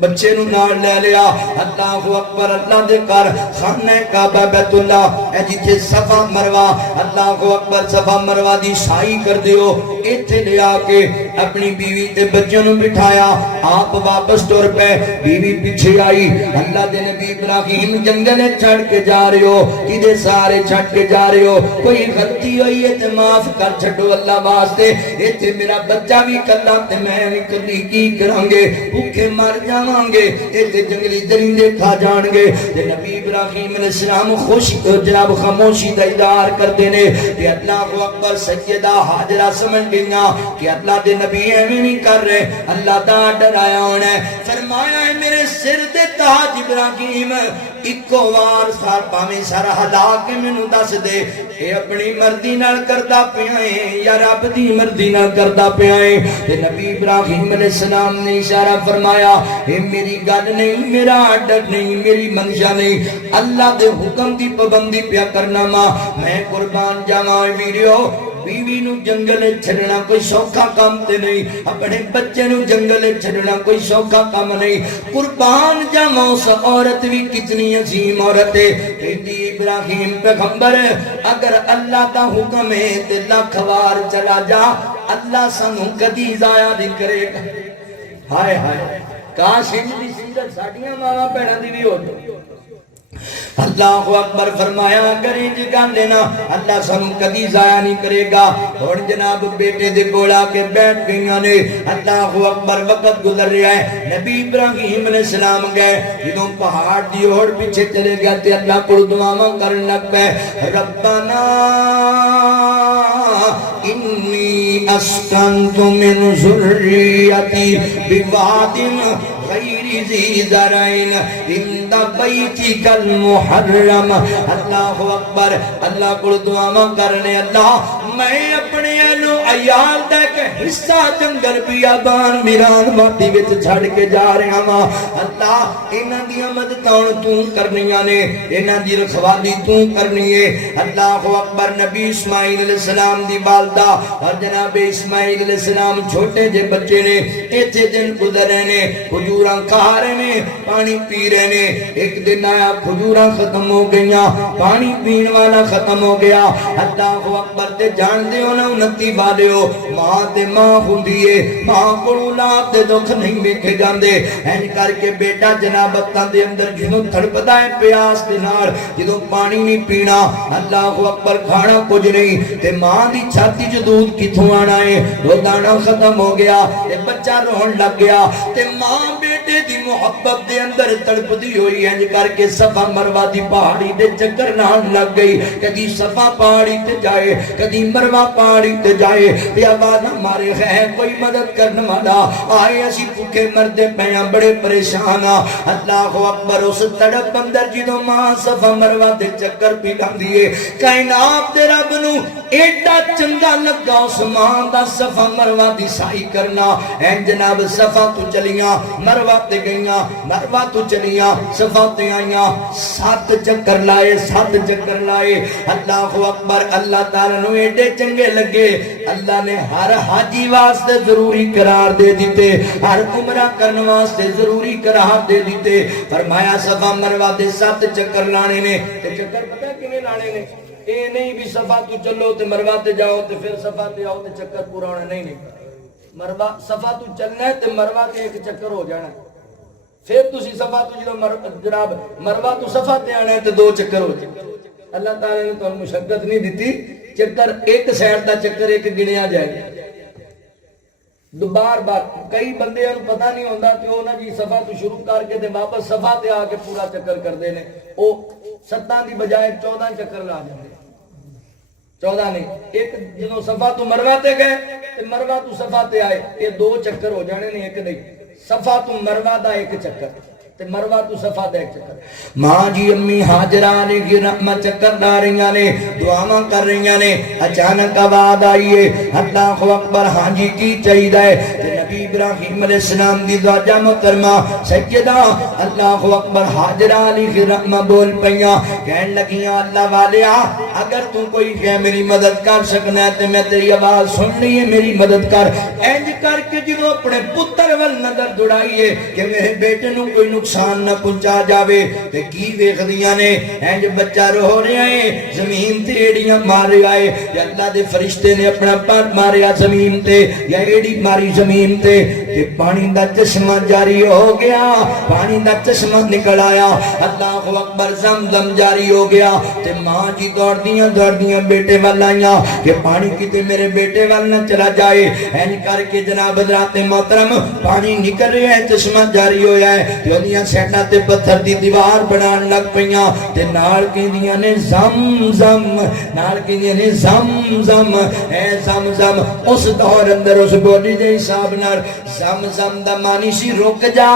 بچے نو نال لے لیا۔ اللہ اکبر، اللہ دے کر خانہ کعبہ بیت اللہ اے جتھے صفا مروہ، اللہ اکبر، صفا مروہ دی سائی کر دیو، ایتھے لے آ کے اپنی بیوی تے بچوں نو بٹھایا، آپ واپس ٹر پے، بیوی پیچھے آئی۔ اللہ دے نبی ابراہیم جنگل چھڑ کے جا رہے ہو، کدے سارے چھڑ کے جا رہے ہو، کوئی غلطی ہوئی ہے تے معاف کر چھڈو اللہ واسطے، ایتھے میرا بچہ بھی کلا تے میں بھی کلی کی کران گے، بھوکے مر جاواں گے، ایتھے جنگلی درندے کھا جان گے۔ تے نبی ابراہیم علیہ السلام خوش جناب خاموشی دا اظہار کرتے نے کہ اللہ اکبر، سیدہ حاجرہ سمجھ گئیاں کہ اللہ دے نبی ایویں نہیں کر رہے، اللہ دا ڈرایا ہونا ہے۔ فرمایا ہے میرے سر دے تاج ابراہیم، اکو وار سار پاویں سر ہلا کے مینوں دس دے، اے اپنی مرضی نال کردا پیا ہے یا رب دی مرضی نال کردا پیا ہے؟ تے نبی ابراہیم علیہ السلام نے اشارہ فرمایا، اے میری گل نہیں، میرا آرڈر نہیں، میری منشا نہیں، اللہ دے حکم دی پابندی پیا کرنا ماں، میں قربان جاواں ویڈیو۔ بیوی نو جنگل چھڑنا کوئی سوکھا کام تے نہیں، اپنے بچے نو جنگل چھڑنا کوئی سوکھا کام نہیں، قربان جاواں اس عورت بھی کتنی عظیم عورت ہے۔ کہتی ابراہیم پیغمبر اگر اللہ دا حکم ہے تے لاکھ وار چلا جا، اللہ سانوں کدی ضائع نہیں کرے گا۔ ہائے ہائے، کاش انج دی سیرت ساڈیاں ماواں بہناں دی بھی ہو۔ اللہ اکبر، فرمایا اگر انج کر لینا اللہ سانوں کدی ضائع نہیں کرے گا۔ اور جناب بیٹے دے کول آ کے بیٹھ گئیاں نے۔ اللہ اکبر، وقت گزر رہا ہے، نبی ابراہیم علیہ السلام گئے، جدوں پہاڑ دی اوڑ پیچھے چلے گئے تے اللہ کول دعاواں کرن لگ پے، ربنا انی اسکنت من ذریتی بواد غیر ذی زرع عند بیتک المحرم۔ اللہ اکبر، اللہ کو دعاواں کرنے، اللہ میں اپنے اہلو عیال دا ایک حصہ جنگل بیابان میران وادی وچ چھڑ کے جا رہا ہاں، اللہ انہاں دی مدداں تو کرنیاں نے، انہاں دی رکھوالی تو کرنی ہے۔ اللہ اکبر، نبی اسماعیل علیہ السلام دی والدہ اور جناب اسماعیل علیہ السلام چھوٹے جے بچے نے، ایتھے دن گزر رہے نے، کھجوراں کھا رہے نے، پانی پی رہے نے۔ ایک دن آیا کھجوراں ختم ہو گئیاں، پانی پین والا ختم ہو گیا۔ اللہ اکبر، تے جان دے ہو نا 29 والے ہو، ماں تے ماں ہوندی ہے، ماں کو اولاد دے دکھ نہیں ویکھے جاندے۔ این کر کے بیٹا جناب اتاں دے اندر جنوں تڑپدا ہے پیاس دے نال، جدوں پانی نہیں پینا، اللہ اکبر، کھانا کچھ نہیں، تے ماں دی چھاتی چ دودھ کتھوں آنا ہے؟ دودھانا ختم ہو گیا، تے بچہ رون لگ گیا، تے ماں بیٹے دی محبت دے اندر تڑپدی ہوئی ہے، کر کے صفا مروہ دی پہاڑی دے چکر نال لگ گئی، کدی صفا پہاڑی تے جائے، کدی مروہ پہاڑی تے جائے، تے آواز ہمارے ہے کوئی مدد کرنے والا آئے، اسی بھوکے مردے پیاں بڑے پریشان ہاں۔ اللہ اکبر، اس تڑپ اندر جدوں ماں صفا مروہ دے چکر پی لاندی ہے، کائنات دے رب نو ایڈا چنگا لگا اس ماں دا صفا مروہ دی سائی کرنا۔ اے جناب صفا تو چلیاں، مروہ تے گئیاں، مروہ تو چلیاں، صفا تے آئیاں، 7 چکر لائے، 7 چکر لائے۔ اللہ اکبر، اللہ تعالیٰ نو ایڈے چنگے لگے، اللہ نے ہر حاجی واسطے ضروری قرار دے دیتے، ہر عمرہ کرنے واسطے ضروری قرار دے دیتے۔ فرمایا صفا مروہ دے 7 چکر لانے نے۔ تے چکر پتہ ہے کیویں لانے نے؟ اے نہیں بھی صفا تو چلو تے مروہ تے جاؤ تے پھر صفا تے آؤ تے چکر پورا ہونا، نہیں نہیں، مروہ صفا تو چلنا ہے تے مروہ تے ایک چکر ہو جانا ہے، پھر تسی صفا تو جناب مروہ تو صفا تے آنا ہے تے 2 چکر ہو جائے۔ اللہ تعالیٰ نے تو مشقت نہیں دیتی، چکر ایک سائڈ دا چکر ایک گنیا جائے، بار بار کئی بندے ان پتہ نہیں ہوندہ کہ وہ نا جی صفا تو شروع کر کے تے واپس صفا تے آ کے پورا چکر کر دینے، او 7 دی بجائے 14 چکر لا جاندے۔ 14 نہیں، ایک جدو صفا تو مروہ تے گئے تے مروہ تو صفا تے آئے، یہ 2 چکر ہو جانے نے، ایک نہیں، صفا تو مروہ دا ایک چکر تے مروہ تو صفا دا ایک چکر. ماں جی امی حاجرہ نے کی رحمت چکر ڈا رہیاں نے، دعاواں کر رہیاں نے، اچانک آواز آئیے اللہ اکبر. ہاں جی کی چاہیے ہے تے نبی ابراہیم علیہ السلام دی دعا محترمہ سیدہ اللہ اکبر حاجرہ علی کی رحمت بول پیاں، کہن لگیاں اللہ والیا اگر تو کوئی کہ میری مدد کر سکنا ہے تے میں تیری آواز سننی ہے، میری مدد کر. انج کر کے جدو اپنے پتر ول نظر دوڑائیے کہ میرے بیٹے نو کوئی نقصان نہ پہنچا جاوے تے کی ویکھدیاں نے انج بچہ رو رہا ہے، زمین تے ایڑیاں مار رہا ہے، یا اللہ دے فرشتے نے اپنا پر ماریا زمین تے یا ایڑی ماری زمین تے پانی دا چشمہ جاری ہو گیا، پانی دا چشمہ نکل آیا، اللہ اکبر زمزم جاری ہو گیا. تے ماں جی دوڑدیاں بیٹے وال آئیاں کہ پانی کتے میرے بیٹے وال نہ چلا جائے. این کر کے جناب حضرات محترم پانی نکل رہا ہے، چشمہ جاری ہویا ہے، تے سیڈاں تے پتھر دی دیوار بنان لگ پیاں تے نال کہندیاں نے زمزم، نال کہندیاں نے زمزم، اے زمزم. اس دور اندر اس بولی دے حساب نال زمزم دا معنی سی رک جا،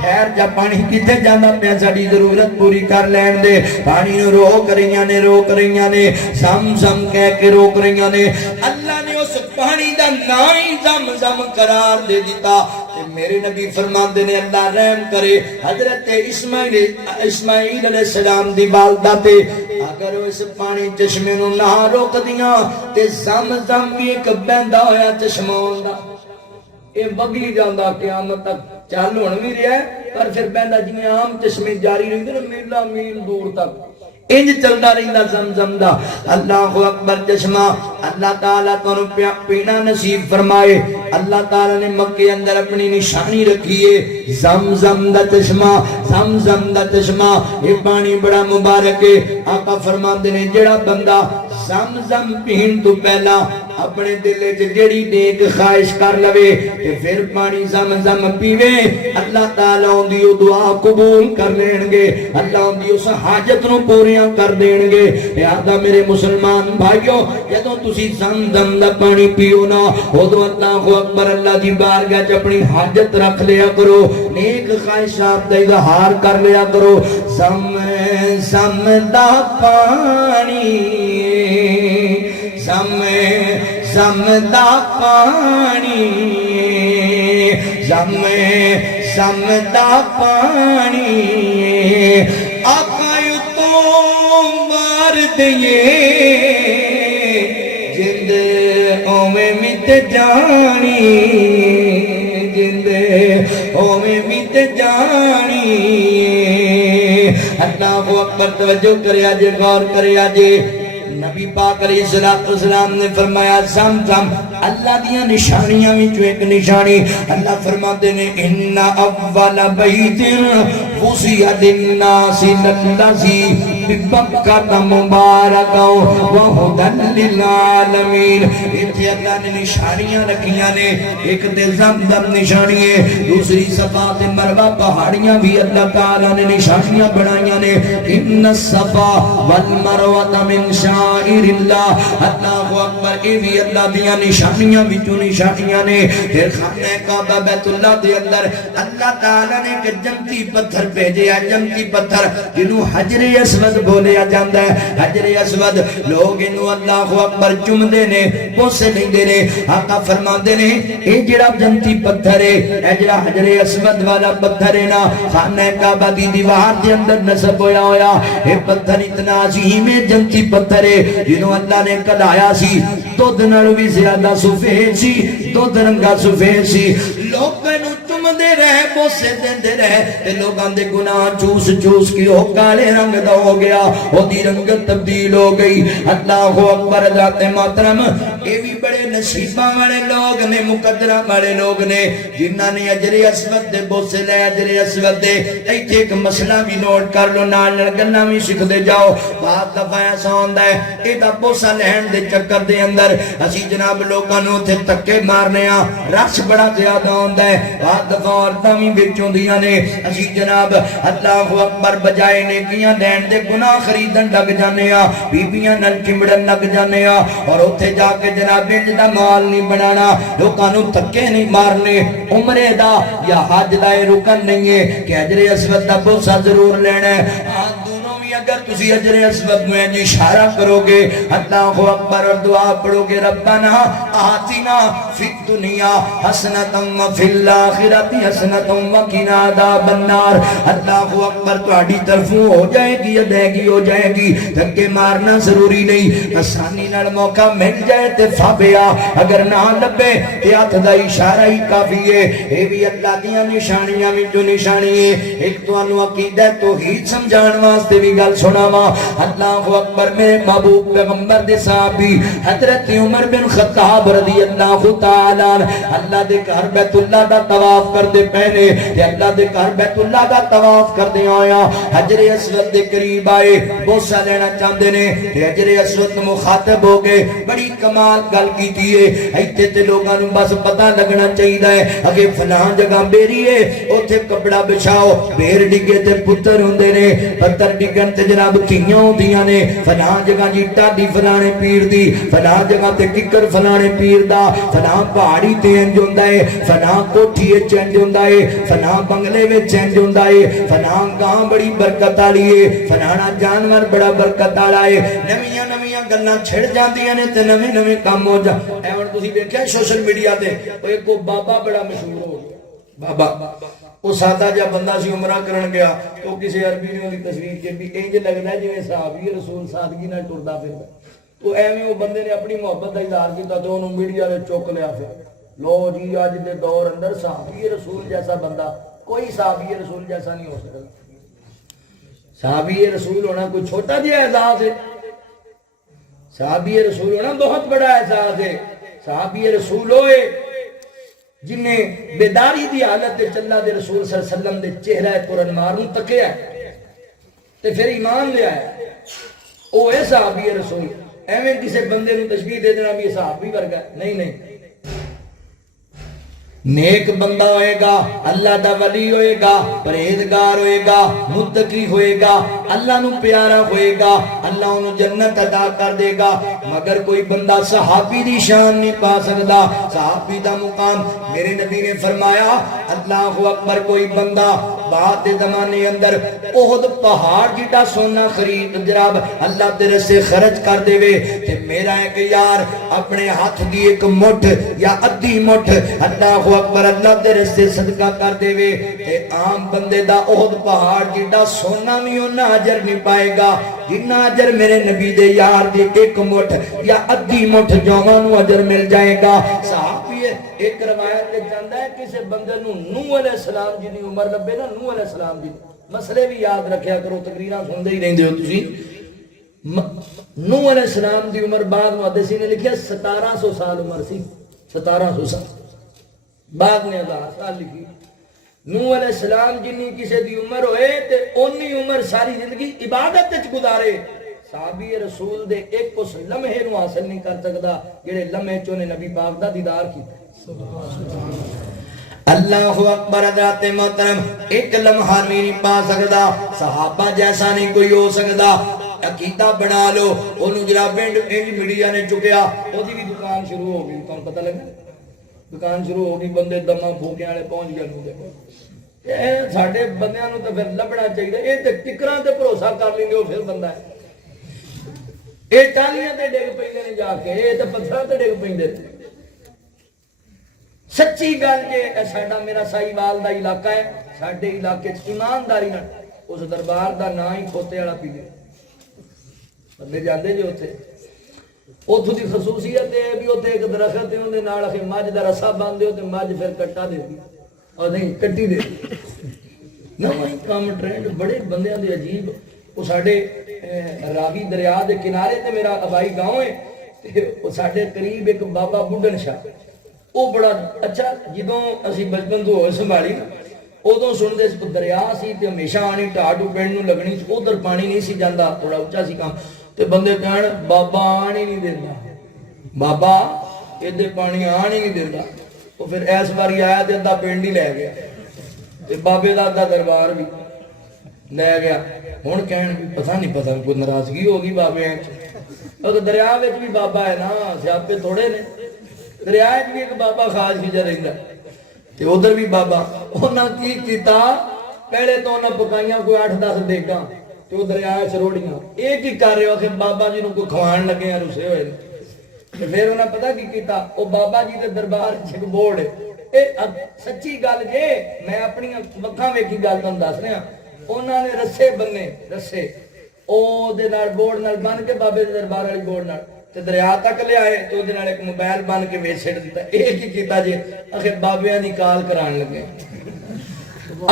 ٹھہر جا، پانی کتے جانا پیا، ساڈی ضرورت پوری کر لین دے. پانی نو روک رہیاں نے زمزم کہہ کے روک رہیاں نے. اللہ نے اس پانی دا نام ہی زمزم قرار دے دیتا. میرے نبی فرماندے نے اللہ رحم کرے حضرت اسماعیل علیہ السلام دی والدہ تے اگر اس پانی چشمے نو نہ روک دیاں تے زمزم بھی ایک بہندا ہویا چشمہ ہوندا، اے وگی جاندا قیامت تک، چل ہن بھی رہا ہے پر پھر بہندا جویں عام چشمے جاری رہندے نے میلا میل دور تک، انج چلدا رہندا زمزم دا. اللہ اکبر. چشمہ اللہ تعالیٰ تو پینا نصیب فرمائے. اللہ تعالیٰ نے مکے اندر اپنی نشانی رکھیے زمزم دا چشمہ، زمزم دا چشمہ. یہ پانی بڑا مبارک ہے. آقا فرماندے نے جڑا بندہ زمزم پین تو پہلا اپنے دلے چ جڑی نیک خواہش کر لوے تے پھر پانی زمزم پیوے، اللہ تعالیٰ دی دعا قبول کر لین گے، اللہ دی اس حاجت نو پوریاں کر دین گے. لہذا میرے مسلمان بھائیو جدوں تسی زمزم دا پانی پیو نا اودوں اللہ اکبر اللہ دی بارگاہ چ اپنی حاجت رکھ لیا کرو، نیک خواہشات دا اظہار کر لیا کرو. زمزم دا پانی، زمزم دا پانی، زمزم دا پانی آقا تو مار دیے جند اوے مت جانی، جند اوے مت جانی. اللہ اکبر. توجہ کریا جے، غور کریا جے. نبی پاک علیہ السلام نے فرمایا زمزم اللہ دیاں نشانیاں وچوں ایک نشانی اللہ فرماتے نے ان اول بیت وصی للناس للذی ببکۃ مبارکا وہدی للعالمین. ایتھے اللہ نے نشانیاں رکھیاں نے، ایک تے زمزم نشانی ہے، دوسری صفا تے مروہ پہاڑیاں بھی اللہ تعالیٰ نے نشانیاں بنائیاں نے. ان الصفا والمروہ من شعائر اللہ. اللہ اکبر. اے بھی اللہ دیاں نشانیاں وچوں نشانیاں نے. پھر خانہ کعبہ بیت اللہ دے اندر اللہ تعالیٰ نے ایک جنتی پتھر بھیجیا، جنتی پتھر جنوں حجر اسود بولیا جاندا ہے. حجر اسود لوگ انہوں اللہ اکبر چومدے نے، بوسے لیندے نے. آقا فرماندے نے اے جڑا جنتی پتھر ہے، اے جڑا حجر اسود والا پتھر ہے نا، خانہ کعبہ دی دیوار دے اندر نصب ہویا ہویا. اے پتھر اتنا عظیم ہے، جنتی پتھر ہے جنوں اللہ نے کلایا سی، دودھ نالوں بھی زیادہ سفید سی، دودھ رنگا سفید سی. لوگاں نوں چومدے رہے، بوسے دیندے رہے تے لوگاں دے گناہ چوس چوس کے او کالے رنگ دا ہو گیا، او دی رنگت تبدیل ہو گئی. اللہ اکبر. ذات محترم اے بھی بڑے نصیباں والے لوگ نے، مقدراں والے لوگ نے جنہاں نے حجر اسود دے بوسے لے. حجر اسود دے ایتھے ایک مسئلہ بھی نوٹ کر لو، نال نال گلاں وی سکھدے جاؤ. بات دفعہ ایسا ہوندا ہے اے دا بوسا لین دے چکر دے اندر اسی جناب لوکاں نوں اوتھے تکے مارنے ہاں، رش بڑا زیادہ ہوندا ہے. بات دفعہ عورتاں بھی وچ ہوندیاں نے اسی جناب اللہ اکبر بجائے نیکیاں دین دے گناہ خریدن لگ جانے ہاں بیبیاں نال چمڑن لگ جانے ہاں اور اوتھے جا کے جناب انج دا مال نہیں بنانا لوکاں نوں تھکے نہیں مارنے عمرے دا یا حج دا رکن نہیں ہے کہ حجر اسود دا بوسہ ضرور لینا ہے اگر تسی حجر اسود میں جی اشارہ کرو گے اللہ اکبر اور دعا پڑھو گے ربنا آتنا فی الدنیا حسنۃ وفی الآخرۃ حسنۃ وقنا عذاب النار اللہ اکبر تہاڈی طرفوں ہو جائے گی ادائیگی ہو جائے گی دھکے مارنا ضروری نہیں آسانی نال موقع مل جائے تے فابیا اگر نہ لبے تے ہاتھ دا اشارہ ہی کافی ہے اے بھی اللہ دیاں نشانیاں وچوں نشانی ہے ایک تانوں عقیدہ توحید سمجھان واسطے بھی گل سناواں اللہ اکبر میرے محبوب پیغمبر دے صحابی حضرت عمر بن خطاب رضی اللہ تعالی عنہ اللہ دے گھر بیت اللہ دا طواف کردے پہنے تے اللہ دے گھر بیت اللہ دا طواف کردے آیا حجر اسود دے قریب آئے بوسہ لینا چاہندے نے تے حجر اسود مخاطب ہو گئے بڑی کمال گل کیتی ہے ایتھے تے لوگاں نوں بس پتہ لگنا چاہیدا ہے اگے فلاں جگہ بیری ہے اوتھے کپڑا بچھاؤ بیر ڈگے تے پتر ہوندے نے پتر ڈگن تے جناب کیاں ہوندیاں نے فلاں جگہ جی ٹاڈی فلانے پیر دی فلاں جگہ تے ککر فلانے پیر دا فلاں پہاڑی تے انج ہوندا ہے فلاں کوٹھی وچ انج ہوندا ہے فلاں بنگلے وچ انج ہوندا ہے فلاں گاں بڑی برکت والی ہے فلانا جانور بڑا برکت والا ہے نویاں نویاں گلاں چھڑ جاندیاں نے تے نویں نویں کام ہو جا اے ہن تسی ویکھیا سوشل میڈیا تے اوے کو بابا بڑا مشہور ہو گیا بابا وہ سادہ جا بندہ سی عمرہ کرن گیا تو کسی عربی نے دی تصویر کے بھی انج لگدا ہے جویں صحابی رسول سادگی نال ٹردا پھردا تو ایویں وہ بندے نے اپنی محبت دا اظہار کیتا تو انہوں میڈیا وچ چک لیا پھر لو جی اج دے دور اندر صحابی رسول جیسا بندہ کوئی صحابی رسول جیسا نہیں ہو سکتا صحابی رسول ہونا کوئی چھوٹا جہا اعزاز ہے صحابی رسول ہونا بہت بڑا اعزاز ہے صحابی رسول ہوئے جنہیں بیداری دی حالت دے اللہ دے رسول صلی اللہ علیہ وسلم دے چہرہ پر انوار نوں تکیا ہے تے پھر ایمان لے آیا او اے صحابی رسول ایویں کسے بندے نوں تشبیہ دے دینا بھی یہ صحابی ورگا نہیں نہیں نیک بندہ ہوئے گا اللہ دا ولی ہوئے گا پرہیزگار ہوئے گا متقی ہوئے گا اللہ نو پیارا ہوئے گا اللہ انہوں جنت عطا کر دے گا مگر کوئی بندہ صحابی دی شان نہیں پا سکتا صحابی دا مقام میرے نبی نے فرمایا اللہ اکبر کوئی بندہ بعد زمانے اندر احد پہاڑ جیٹا سونا خرید جناب اللہ تیرے سے خرچ کر دے وے تے میرا ہے کہ یار اپنے ہاتھ دی ایک مٹھ یا ادھی مٹھ اللہ اکبر اللہ تیرے سے صدقہ کر دے وے تے عام بندے دا احد پہاڑ جیٹا سونا بھی انہا اجر نہیں پائے گا جنہ اجر میرے نبی دے یار دی ایک مٹھ یا ادھی مٹھ جوانوں اجر مل جائے گا صحابی ایک روایت تے جاندا ہے کسے بندے نوں نوح علیہ السلام جی دی عمر لبے نا نوح علیہ السلام جی مسئلے بھی یاد رکھیا کرو تقریراں سنتے ہی رہندے ہو تسی نوح علیہ السلام دی عمر بعد محدثین نے لکھیا 1700 سال عمر سی 1700 سال بعد نے 1000 سال لکھی نوح علیہ السلام جنی کسے دی عمر ہوئے تے اونی عمر ساری زندگی عبادت وچ گزارے صحابی رسول دے ایک اس لمحے نو حاصل نہیں کر سکدا جڑے لمحے چونے نبی پاک دا دیدار کیتا اللہ اکبر حضرات محترم ایک لمحہ نہیں پا سکدا صحابہ جیسا نہیں کوئی ہو سکدا عقیدہ بنا لو انہوں جناب انج میڈیا نے چکیا وہ دی بھی دکان شروع ہو گئی تمہیں پتہ لگا دکان شروع ہو گئی بندے دماں بھوکے والے پہنچ گئے لوگ اے ساڈے بندیاں نوں تے پھر لبنا چاہیے اے تے ٹکراں تے بھروسہ کر لیندے ہو پھر بندہ ہے اے ٹالیاں تے ڈگ پیندے نے جا کے اے تے پتھراں تے ڈگ پیندے سچی گل جے ساڈا میرا سائیوال دا علاقہ ہے ساڈے علاقے وچ ایمانداری نال اس دربار دا نام ہی کھوتے والا پی گئے بندے جاندے جو اوتھے اوتھوں دی خصوصیت ہے بھی اوتھے ایک درخت ہے اون دے نال اکھے مجھ دا رسا باندھے ہو تے مجھ پھر کٹا دے دی اور نہیں کٹی دے نواں کام ٹرینڈ بڑے بندیاں دے عجیب وہ ساڈے راوی دریا دے کنارے تے میرا آبائی گاؤں ہے تے وہ ساڈے قریب ایک بابا بڈھن شاہ وہ بڑا اچھا جدوں اسی بچپن تو ہوئے سنبھالی ادوں سنتے دریا سی تے ہمیشہ آنی ٹاٹو پینڈ نوں لگنی ادھر پانی نہیں سی جاندہ تھوڑا اچھا سی کام تے بندے کہن بابا آن ہی نہیں دینا بابا ادھر پانی آن ہی نہیں دینا وہ پھر اس باری آیا تو ادھا پنڈ ہی لے گیا تے بابے دا ادھا دربار بھی لے گیا ہن کہن بھی پتہ نہیں پتہ کوئی ناراضگی ہو گئی بابے اور دریا وچ بھی بابا ہے نا سیاپے تھوڑے نے دریا وچ بھی ایک بابا خاص ہی رہندا تے ادھر بھی بابا انہاں کی کیتا پہلے تو انہاں پکائیاں کوئی 8-10 دیگاں تے او دریا وچ روڑیاں ایک ہی کر رہے ہو کہ بابا جی نو کوئی کھوان لگے ہیں رسے ہوئے تے پھر انہاں پتہ کی کیتا او بابا جی دے دربار وچ ایک بورڈ اے سچی گل جے میں اپنی اکھاں ویکھی گل تانوں دس رہا انہاں نے رسے بننے رسے او دے نال بورڈ نال بن کے بابے دے دربار والی بورڈ نال تے دریا تک لے آئے تو دے نال ایک موبائل بن کے ویچ چھڈ دتا ایک ہی کیتا جی آخر بابیاں دی کال کران لگے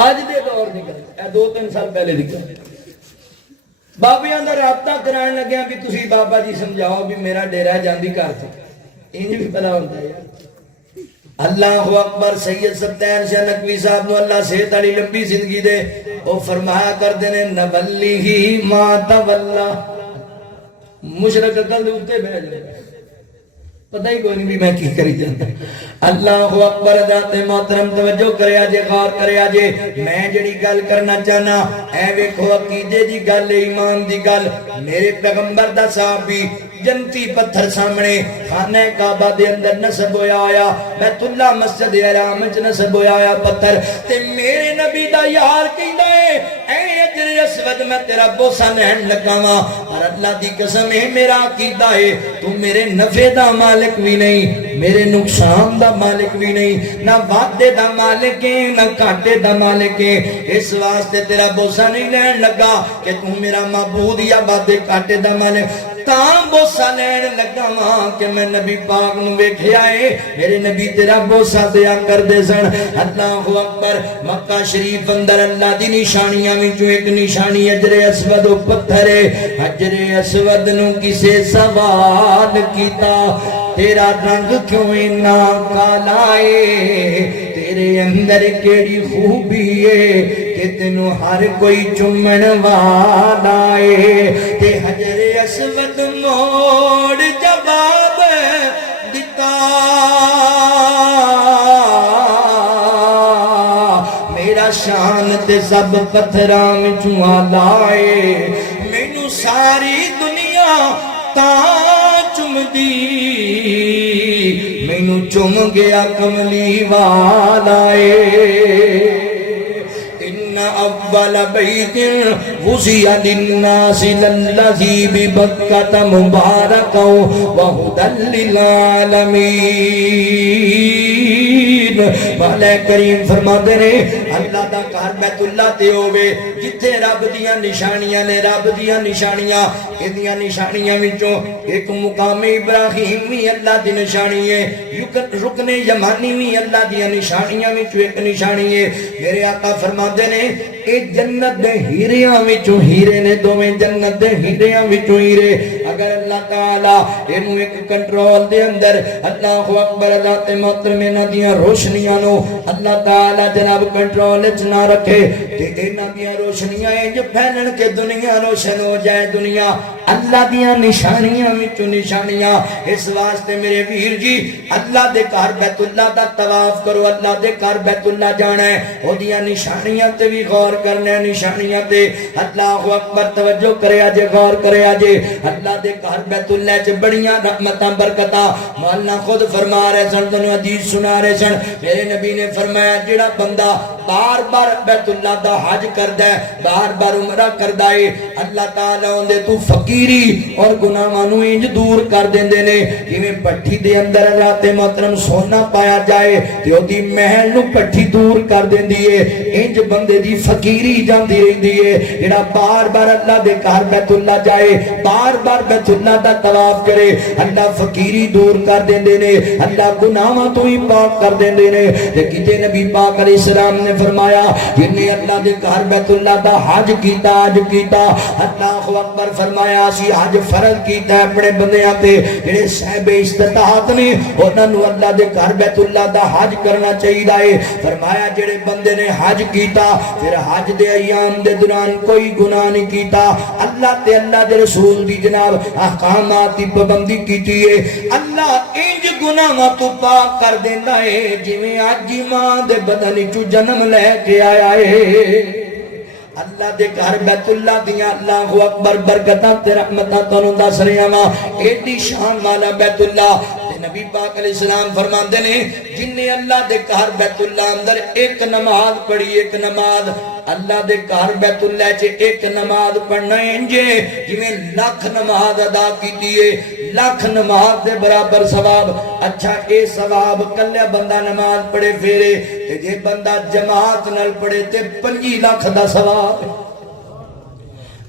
آج دے دور دی گل اے 2-3 سال پہلے دی گل بابیاں دا رابطہ کران لگے بھی تسی بابا جی سمجھاؤ بھی میرا ڈیرا جاندی کر تے انج بھی پتہ ہوندا ہے اللہ اکبر سید سبتین شاہ نقوی صاحب نو اللہ صحت والی لمبی زندگی دے وہ فرمایا کرتے نے نولی ما تولا مشرق عقل دے اوتے بیٹھ جائے پتہ ہی کوئی نہیں بھی میں کی کری جاندا اللہ اکبر ذات محترم توجہ کریا جے غور کریا جے میں جڑی گل کرنا چاہنا اے ویکھو عقیدے دی گل ایمان دی گل میرے پیغمبر دا صحابی جنتی پتھر سامنے خانہ کعبہ دے اندر نصب ہویا آیا بیت اللہ مسجد حرام وچ نصب ہویا آیا پتھر تے میرے نبی دا یار کہندا ہے اے حجر اسود میں تیرا بوسہ لین لگا واں اور اللہ دی قسم ہے میرا عقیدہ ہے تو میرے نفع دا مالک بھی نہیں میرے نقصان دا مالک بھی نہیں نہ وعدے دا مالک ہے نہ کاٹے دا مالک ہے اس واسطے تیرا بوسہ نہیں لین لگا کہ تو میرا معبود یا وعدے کاٹے دا مالک تاں بوسہ لین لگا وہاں کہ میں نبی پاک نو ویکھیا ہے میرے نبی تیرا بوسہ دیا کر دے سن اللہ اکبر مکہ شریف اندر اللہ دی نشانیاں وچوں ایک نشانی حجر اسود و پتھر ہے حجر اسود نو کسے سوال کیتا تیرا رنگ کیوں اتنا کالا ہے تیرے اندر کیڑی خوبی ہے کہ تینوں ہر کوئی چومن والا ہے تے حجر اسود موڑ جواب دیتا میرا شان تے سب پتھراں وچوں آلہ ہے مینوں ساری دنیا تاں چمدی مینوں چم گیا کملی والا ہے اول بیت وزع للناس للذی ببکۃ مبارکا وہدی للعالمین مولا کریم فرماتے نے اللہ دا گھر بیت اللہ تے ہوے جتھے رب دیاں نشانیاں نے رب دیاں نشانیاں ایدیاں نشانیاں وچوں ایک مقام ابراہیم بھی اللہ دی نشانی ہے رکن یمانی بھی اللہ دیاں نشانیاں وچوں ایک نشانی ہے میرے آقا فرماتے نے اے جنت دے ہیریاں وچوں ہیرے نے دوویں جنت دے ہیریاں وچوں ہیرے اگر اللہ تعالی اینو ایک کنٹرول دے اندر اللہ اکبر ذات محترم انہاں دیاں روشنیاں نو اللہ تعالی جناب کنٹرول وچ نہ رکھے تے انہاں دیاں روشنیاں انج پھیلن کے دنیا روشن ہو جائے دنیا اللہ دیاں نشانیاں وچوں نشانیاں اس واسطے میرے ویر جی اللہ دے گھر بیت اللہ دا طواف کرو اللہ دے گھر بیت اللہ جانا ہے او دیاں نشانیاں تے بھی غور کرنا ہے نشانیاں تے اللہ اکبر توجہ کرے اجے غور کرے اجے اللہ دے گھر بیت اللہ چ بڑیاں رحمتاں برکتاں مولانا خود فرما رہے سن تنوں حدیث سنا رہے سن میرے نبی نے فرمایا جڑا بندہ بار بار بیت اللہ دا حج کردا ہے بار بار عمرہ کردا ہے اللہ تعالی اون دے تو فقیری اور گناہاں نو انج دور کر دیندے نے جویں پٹھی دے اندر رات محترم سونا پایا جائے تے او دی محل نو پٹھی دور کر دیندی ہے انج بندے دی فقیری جاندی رہندی ہے جڑا بار بار اللہ دے گھر بیت اللہ جائے بار بار بیت اللہ دا طواف کرے اللہ فقیری دور کر دیندے نے اللہ گناہاں تو ہی پاک کر دیندے نے تے کتے نبی پاک علیہ السلام نے فرمایا جن نے اللہ دے گھر بیت اللہ دا حج کیتا اللہ اکبر فرمایا اسی حج فرض کیتا ہے اپنے بندیاں تے جڑے صاحب استطاعت نے انہاں نو اللہ دے گھر بیت اللہ دا حج کرنا چاہیے فرمایا جڑے بندے نے حج کیتا پھر حج دے ایام دے دوران کوئی گناہ نہیں کیتا اللہ اللہ تے اللہ دے رسول دی جناب احکامات دی پابندی کیتی ہے اللہ انج گناہاں تو پاک کر دیندا ہے جویں اج ماں دے بدن وچوں جنم لے کے آیا ہے اللہ دے گھر بیت اللہ دیاں اللہ اکبر برکتاں تے رحمتاں تانوں دس رہا ہاں ایڈی شان والا بیت اللہ تے نبی پاک علیہ السلام فرماندے نے جن نے اللہ دے گھر بیت اللہ اندر ایک نماز پڑھی ایک نماز اللہ دے گھر بیت اللہ چ ایک نماز پڑھنا انجے جویں لاکھ نماز ادا کیتی ہے لاکھ نماز دے برابر ثواب اچھا اے ثواب کلے بندہ نماز پڑھے پھیرے تے جے بندہ جماعت نال پڑھے تے 25 لاکھ دا ثواب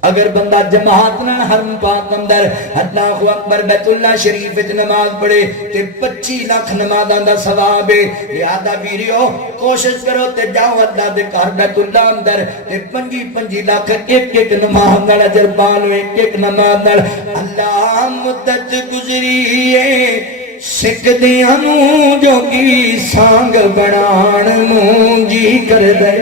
اگر بندہ جماعت نال حرم پاک اندر اللہ اکبر بیت اللہ شریف وچ نماز پڑھے تے 25 لاکھ نمازاں دا ثواب ہے لہذا ویریو کوشش کرو تے جاؤ اللہ دے گھر بیت اللہ اندر تے 25 لاکھ ایک ایک نماز نال اجر پالو ایک ایک نماز نال اللہ مدت گزری ہے سکدیاں نوں جوگی سانگ بنان نوں جی کردے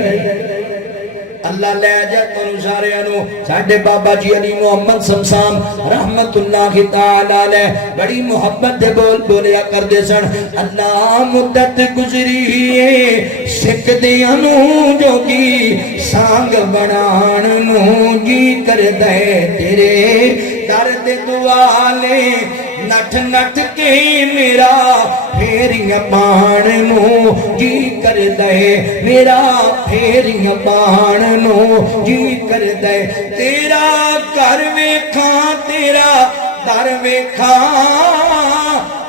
اللہ لے جا تنو سارے انو ساڑھے بابا جی علی محمد سمسام رحمت اللہ تعالی علیہ بڑی محبت دے بول بولیا کر دے سن اللہ مدت گزری ہے سکھ دیاں نو جوگی سانگ بنان نو جی کر دے تیرے درد دوالے نٹھ نٹھ کے میرا پھیریاں پان نو جی کر دے میرا پھیریاں پان نو جی کر دے تیرا گھر ویکھاں تیرا در ویکھاں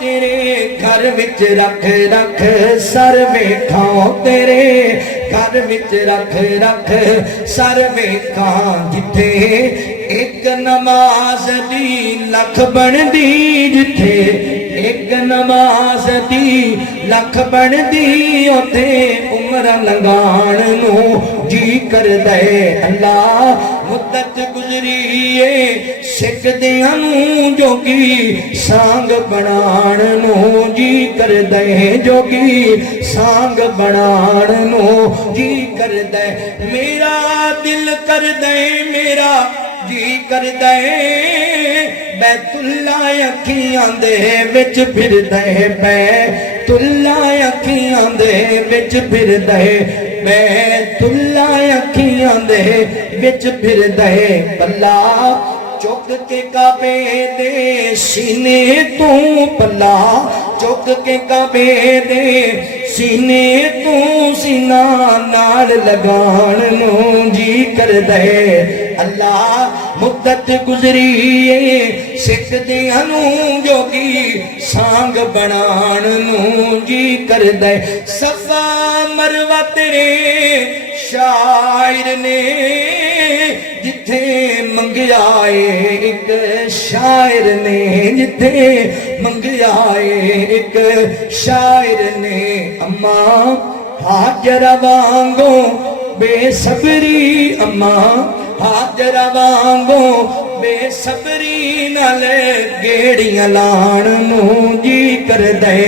تیرے گھر وچ رکھ رکھ سر ویکھاں تیرے گھر وچ رکھ رکھ سر ویکھاں جتھے ایک نماز دی لکھ بن دی جتھے ایک نماز دی لکھ بن دی اوتھے عمر لنگان نو جی کر دے اللہ مدت گزری ہے سکھ دیاں نوں جوگی سانگ بنان نو جی کر دے جوگی سانگ بنان نو جی کر دے میرا دل کر دے میرا جی کر دے بیت اللہ اکھیاں دے وچ پھر دے بیت اللہ اکھیاں دے وچ پھر دے بیت اللہ اکھیاں دے وچ پھر دے پلا چک کے کعبے دے سینے تو پلا چک کے کعبے دے سینے تو سینہ نال لگان نو جی کر دے اللہ مدت گزری ہے سکھ دیاں نوں جوگی سانگ بنان نوں جی کر دے صفا مروہ تیرے شاعر نے جتھے منگیا ایک شاعر نے جتھے منگیا ایک شاعر نے اماں ہاجرہ وانگو بے صبری اماں ہاجرہ وانگو بے صبری نال گیڑیاں لان نو جی کر دے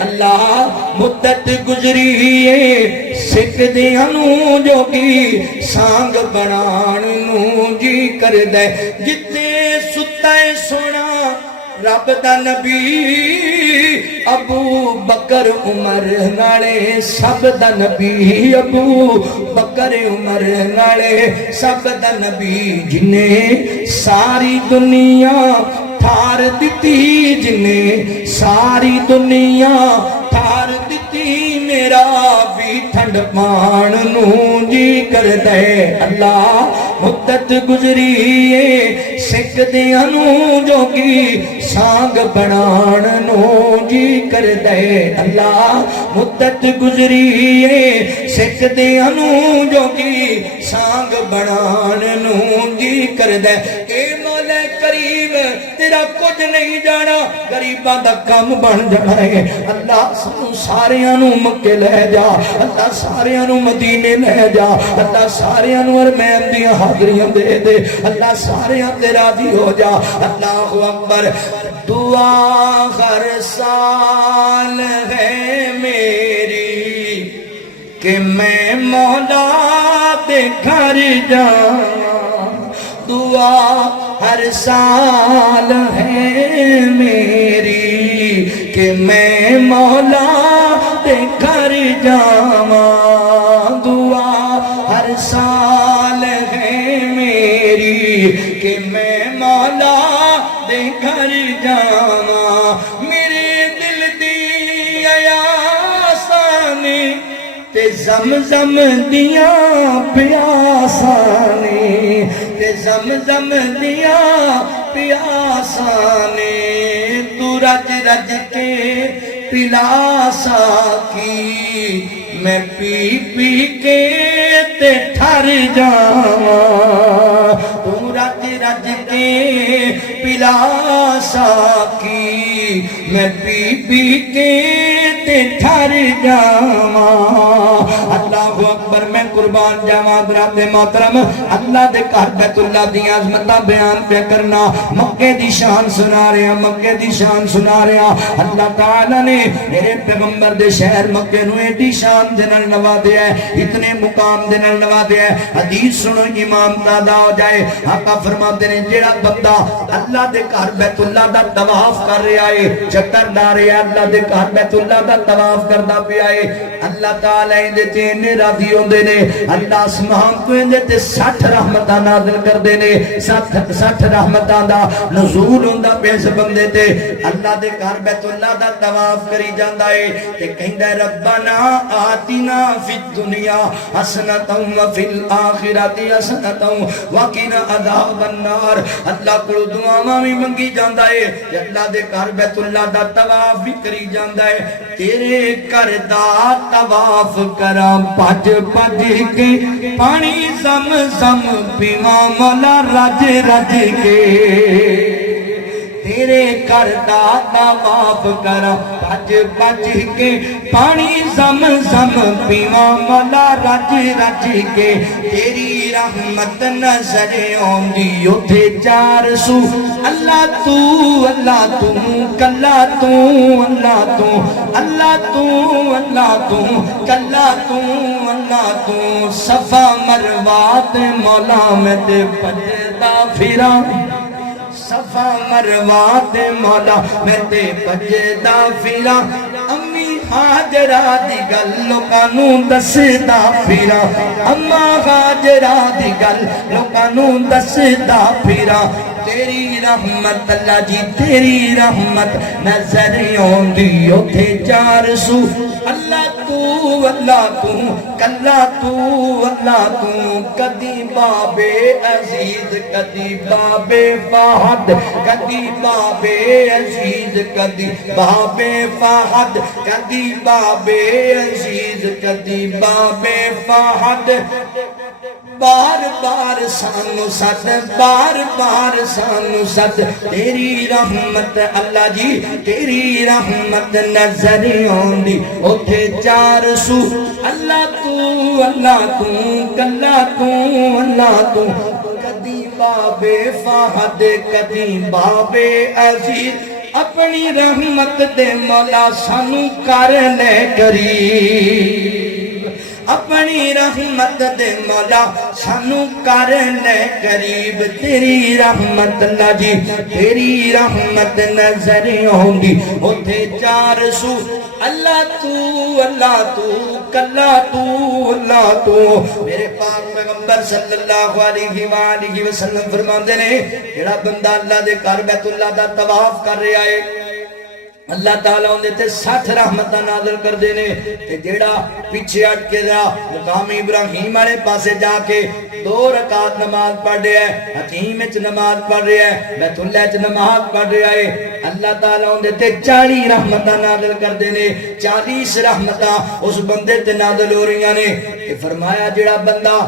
اللہ مدت گزری ہے سکھ دیاں نوں جوگی سانگ بنان نو جی کر دے جتے ستا ہے سونا رب دا نبی ابو بکر عمر نالے سب دا نبی ابو بکر عمر نالے سب دا نبی جنہیں ساری دنیا تھار دیتی جنہیں ساری دنیا تھار دیتی میرا بھی ٹھنڈ مان نو جی کر دے اللہ مدت گزری ہے سکھ دیاں نوں جوگی سانگ بنان نو جی کر دے اللہ مدت گزری ہے سکھ دیاں نوں جوگی سانگ بنان نو جی کر دے اے مولا کریم تیرا کچھ نہیں جانا غریباں دا کم بن جانا ہے اللہ سانوں ساریاں نوں مکے لے جا اللہ ساریاں نوں مدینے لے جا اللہ ساریاں نوں ارمین دیاں حاضریاں دے دے اللہ ساریاں تے راضی ہو جا اللہ اکبر دعا ہر سال ہے میری کہ میں مولا دے گھر جاؤں دعا ہر سال ہے میری کہ میں مولا دے گھر جاواں، دعا ہر سال ہے میری کہ میں مولا دے گھر جاواں، میرے دل دی آیاساں نے تے زمزم دیاں پیاساں نے، تے زمزم دیاں پیاساں نے، تو رج رج کے پلا ساکی، میں پی پی کے تے ٹھر جاواں، تو رج رج کے پلا ساکی، میں پی پی کے تے ٹھر جاواں۔ اللہ اکبر، میں قربان جاواں حضرات محترم، اللہ دے گھر بیت اللہ دی عظمتاں بیان پہ کرنا، مکے دی شان سنا رہے ہیں، مکے دی شان سنا رہے ہیں۔ اللہ تعالیٰ نے میرے پیغمبر دے شہر مکے نو ایڈی شان دے نال نوازیا ہے، اتنے مقام دے نال نوازیا ہے۔ حدیث سنو ایمان تازہ ہو جائے، آقا فرماتے ہیں جیڑا بندہ اللہ دے گھر بیت اللہ دا طواف کر رہا ہے، چکر لا رہا ہے، اللہ دے گھر بیت اللہ دا طواف کردا پیا ہے، اللہ تعالیٰ دے تے نے راضی ہوندے نے، اللہ آسمان تو دے تے 60 رحمتاں نازل کردے نے، 60 رحمتاں دا نزول ہوندا پیا اس بندے تے۔ اللہ دے گھر بیت اللہ دا طواف کری جاندا ہے تے کہندا ہے ربنا آتنا فی الدنیا حسنۃ وفی الآخرۃ حسنۃ وقنا عذاب النار۔ اللہ کو دعاواں بھی منگی جاندا ہے تے اللہ دے گھر بیت اللہ دا طواف بھی کری جاندا ہے۔ تیرے گھر دا طواف کراں بھج بھج کے، پانی زم زم پیواں مولا رج رج کے، تیرے گھر دا طواف کراں بھج بھج کے، پانی زم زم پیواں مولا رج رج کے، تیری رحمت نظر آؤندی اوتھے چار سو، اللہ تو کلا تو، اللہ تو کلا تو، اللہ تو صفا مروہ تے مولا میں تے بجدا پھراں، صفا مروہ تے مولا میں تے بجدا پھراں، امی ہاجرہ دی گل لوکاں نوں دسدا پھراں، اما ہاجرہ دی گل لوکاں نوں دسدا پھراں، تیری رحمت اللہ جی تیری رحمت نظر آؤندی اوتھے چار سو، اللہ تو کلا تو، اللہ تو کدی بابے عزیز کدی بابے فہد، کدی بابے عزیز کدی بابے فہد، کدی بابے عزیز کدی بابے فہد، بار بار سانو سد، بار بار سانو سد، تیری رحمت اللہ جی تیری رحمت نظر آؤندی اوتھے چار سو، اللہ تو کلا تو، اللہ تو کدی بابے فہد کدی بابے عزیز، اپنی رحمت دے مولا سانو کر لے قریب، اپنی رحمت دے مولا سانو کر لے قریب، تیری رحمت اللہ جی تیری رحمت نظر آؤندی اوتھے چار سو، اللہ تو کلا تو، اللہ تو۔ میرے پاک پیغمبر صلی اللہ علیہ وآلہ وسلم فرماندے نے جڑا بندہ اللہ دے گھر بیت اللہ دا طواف کر رہا ہے اللہ تعالیٰ اندے تے 60 رحمتہ نازل کر دینے، تے جیڑا پیچھے ہٹ کے ذرا مقام ابراہیم والے پاسے جا کے 2 رکعت نماز پڑھ رہا ہے، حتیم وچ نماز پڑھ رہا ہے، بیت اللہ وچ نماز پڑھ رہا ہے، اللہ تعالیٰ اندے تے 40 رحمتہ نازل کر دینے، 40 رحمتہ اس بندے تے نازل ہو رہی نے۔ کہ فرمایا جیڑا بندہ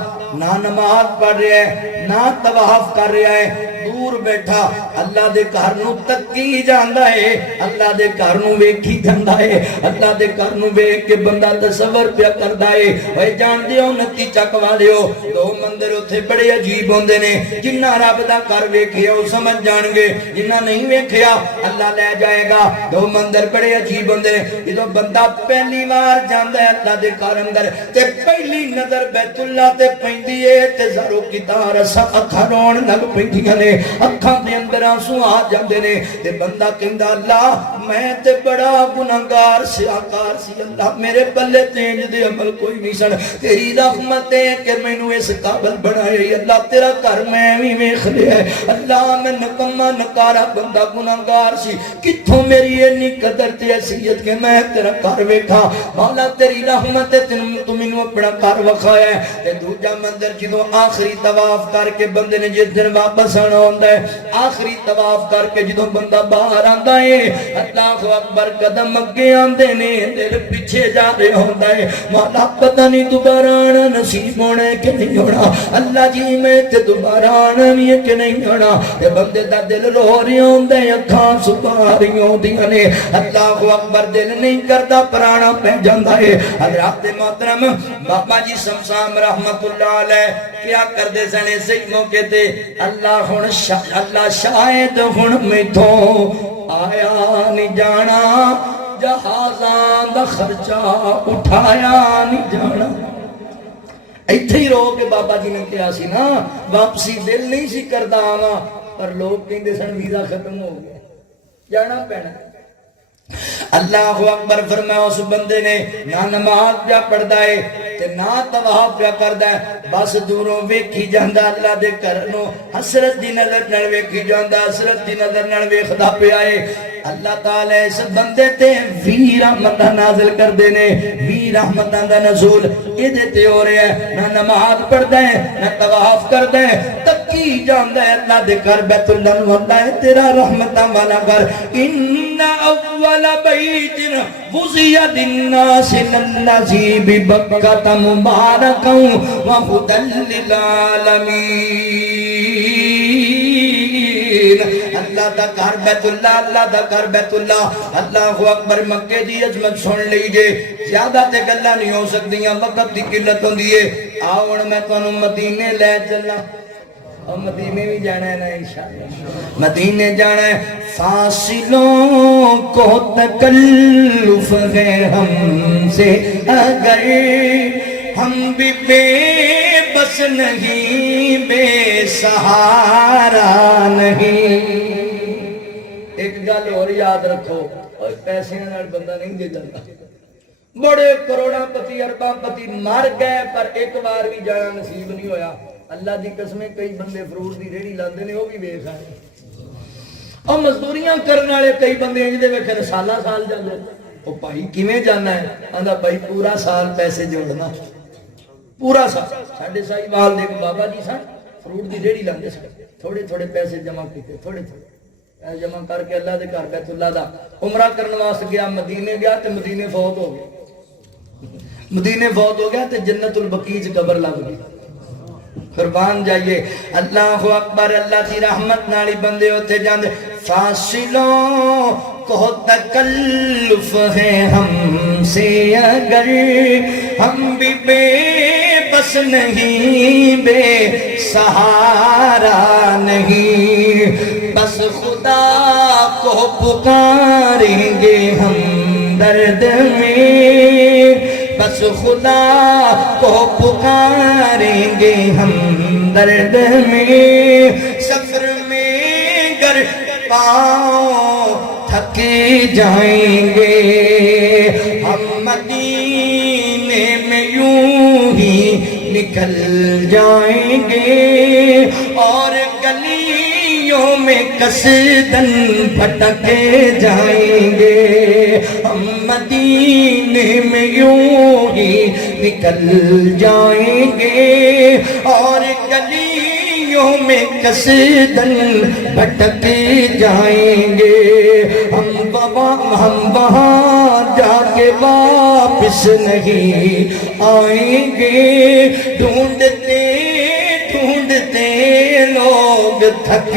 نہ نماز پڑھ رہا ہے نہ طواف کر رہا ہے، دور بیٹھا اللہ دے گھر نو تکی جاندا ہے، اللہ دے گھر نو ویکھی جاندا ہے، اللہ دے گھر نو ویکھ کے بندہ تصور پیا کردا ہے۔ اوے جان دیو نتی چک والیو 2 مندر اوتھے بڑے عجیب ہوندے نے، جنہ رب دا گھر ویکھیا او سمجھ جان گے، جنہ نہیں ویکھیا اللہ لے جائے گا۔ 2 مندر بڑے عجیب ہوندے نے، جدوں بندہ پہلی بار جاندا ہے اللہ دے گھر اندر تے پہلی نظر بیت اللہ تے پیندی ویکھدی اے تے زارو کی تار اساں اکھاں رون لگ پیندیاں نے اکھاں دے اندر آنسو آ جاندے نے تے بندہ کہندا اللہ میں تے بڑا گناہگار سیاکار سی اللہ میرے بلے تینج دے عمل کوئی نہیں سن تیری رحمت ہے کہ مینوں اس قابل بنائے اللہ تیرا گھر میں وی ویکھ لیا اللہ میں نکما نکارا بندہ گناہگار سی کتھوں میری اتنی قدر تے حیثیت کہ میں تیرا گھر ویکھا مولا تیری رحمت ہے تو مینوں اپنا گھر وکھایا ہے تے دوجا منظر جدوں آخری طواف کر کے بندے نے جس دن واپس آنا ہوندا ہے آخری طواف کر کے جدوں بندہ باہر آندا ہے اللہ اکبر قدم اگے آندے نے دل پیچھے جا رہا ہوندا ہے مولا پتہ نہیں دوبارہ آنا نصیب ہونا ہے کہ نہیں ہونا اللہ جی میں تے دوبارہ آنا بھی ہے کہ نہیں ہونا تے بندے دا دل رو رہا ہوندا ہے اکھاں سکا رہی ہوندیاں نے اللہ اکبر دل نہیں کردا پرانا پہ جاندا ہے حضرات محترم بابا جی شمشام رحمت اللہ علیہ کیا کردے سن اسی موقع تے اللہ شاید ہن میتھوں آیا نہیں جانا جہازاں دا خرچہ اٹھایا نہیں جانا ایتھے ہی رو کے بابا جی نے کہا سی نا واپسی دل نہیں سی کردا آواں پر لوگ کہندے سن ویزا ختم ہو گیا جانا پینا اللہ اکبر فرمایا اس بندے نے نہ نماز پیا پڑھدا ہے تے نہ طواف پیا کردا ہے بس دوروں ویکھی جاندا اللہ دے گھر نو حسرت دی نظر نال ویکھی جاندا حسرت دی نظر نال ویکھدا پیا ہے اللہ تعالی اس بندے تے وی رحمتاں نازل کردے نے وی رحمتاں دا نزول ایدے تے ہو رہا ہے نہ نماز پڑھدا ہے نہ طواف کردا ہے تکی جاندا ہے اللہ دے گھر بیت اللہ نو اللہ ہے تیرا رحمتاں والا گھر ان اول بیت وضع للناس الذی ببکۃ مبارکا وہدی للعالمین اللہ دا گھر بیت اللہ اللہ دا گھر بیت اللہ اللہ اکبر مکے دی عظمت سن لیجئے زیادہ تے گلاں نہیں ہو سکدیاں وقت دی قلت ہوندی ہے آؤ ہن میں تانوں مدینے لے چلاں اور مدینے بھی جانا ہے نا انشاءاللہ مدینے جانا ہے فاصلوں کو تکلف ہے ہم سے اگر ہم بھی بے بس نہیں بے سہارا نہیں ایک گل اور یاد رکھو اور پیسے نال بندہ نہیں دے جاتا بڑے کروڑاں پتی ارباں پتی مر گئے پر ایک بار بھی جانا نصیب نہیں ہویا اللہ دی قسمیں کئی بندے فروٹ دی ریڑھی لاندے نے وہ بھی ویکھ آئے اور مزدوریاں کرنے والے کئی بندے انج دے ویکھ سالاں سال جاندے او بھائی کیویں جانا ہے آندا بھائی پورا سال پیسے جوڑنا پورا سال ساڈے سائیوال دے بابا جی سن فروٹ دی ریڑھی لاندے سن تھوڑے تھوڑے پیسے جمع کیتے تھوڑے تھوڑے پیسے جمع کر کے اللہ دے گھر بیت اللہ دا عمرہ کرن واسطے گیا مدینے گیا تے مدینے فوت ہو گیا مدینے فوت ہو گیا تے جنت البقیع وچ قبر لگ گئی قربان جائیے اللہ اکبر اللہ کی رحمت نالی بندے ہوتے جاندے فاصلوں کو تکلف ہے ہم سے اگر ہم بھی بے بس نہیں بے سہارا نہیں بس خدا کو پکاریں گے ہم درد میں بس خدا کو پکاریں گے ہم درد میں سفر میں گر پاؤں تھک جائیں گے ہم مدینے میں یوں ہی نکل جائیں گے اور گلیوں میں قصدن پھٹک جائیں گے ہم مدینے میں یوں ہی نکل جائیں گے اور گلیوں میں قصدن بھٹک جائیں گے ہم وہاں جا کے واپس نہیں آئیں گے ڈھونڈتے ڈھونڈتے لوگ تھک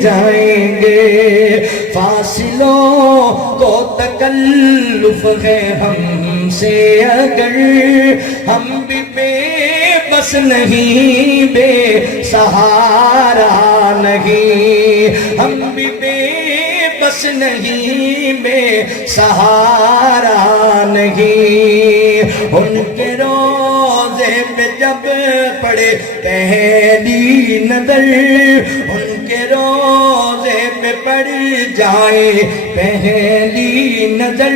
جائیں گے فاصلوں کو تکلف ہے ہم سے اگر ہم بھی بے بس نہیں بے سہارا نہیں ہم بھی بے بس نہیں بے سہارا نہیں ان کے روزے پہ جب پڑے پہلی نظر ان کے روزے پہ پڑ جائے پہلی نظر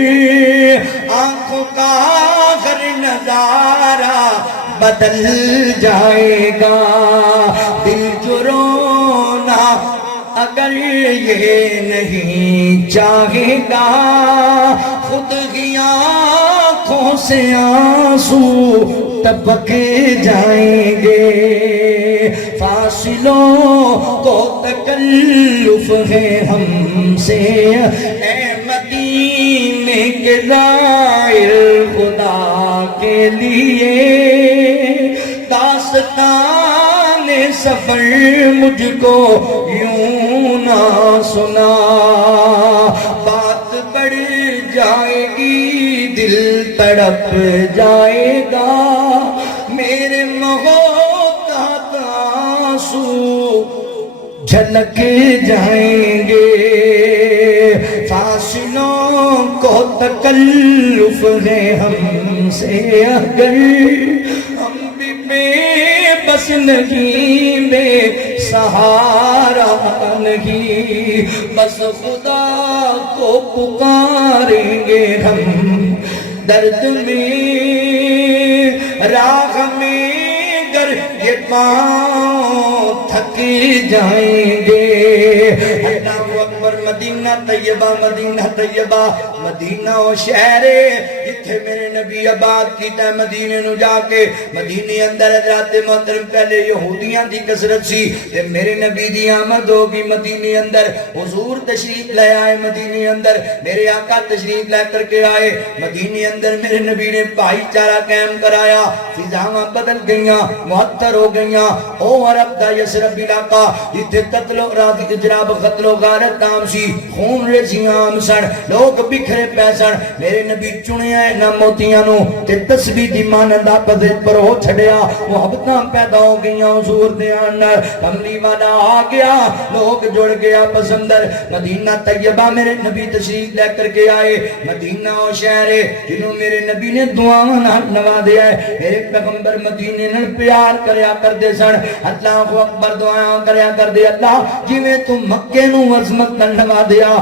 آنکھوں کا ہر نظارہ بدل جائے گا دل جو رونا اگر یہ نہیں چاہے گا خود ہی آنکھوں سے آنسو ٹپک جائیں گے فاصلوں کو تکلف ہے ہم سے اے مدینے کے زائر خدا کے لیے داستان سفر مجھ کو یوں نہ سنا بات بڑھ جائے گی دل تڑپ جائے گا میرے محبت آنسو جھلک جائیں گے فاصلوں کو تکلف ہے ہم سے اگر ہم بھی بے بس نہیں بے سہارا نہیں بس خدا کو پکاریں گے ہم درد میں راہ میں گر یہ پاؤں تھک جائیں گے اللہ اکبر مدینہ طیبہ مدینہ و شہر جتھے میرے نبی آباد کیتا ہے مدینے نو جا کے مدینے اندر حضرات محترم پہلے یہودیاں دی کثرت سی تے میرے نبی دی آمد ہوگی مدینے اندر حضور تشریف لے آئے مدینے اندر میرے آقا تشریف لے کر کے آئے مدینے اندر میرے نبی نے بھائی چارہ قائم کرایا فضاواں بدل گئیاں معطر ہو گئیاں او عرب دا یسرب علاقہ جتھے قتل و راز اجراب قتل و غارت عام سی خون ریزیاں عام سن لوگ بکھرے پے سن میرے نبی چنیا ہے نہ موتیاں نو تے تسبیح دی مانند آپس پر ہو چھڑیا محبتاں پیدا ہو گئیاں حضور دے اندر کملی والا آ گیا لوگ جڑ گیا پسندر مدینہ طیبہ میرے نبی تشریف لے کر کے آئے مدینہ و شہر جنہوں میرے نبی نے دعاواں نال نوازیا ہے میرے پیغمبر مدینے نال پیار کریا کر دے سن اللہ اکبر دعاواں کریا کر دے اللہ جویں تو مکے نو عظمت نال نوازیا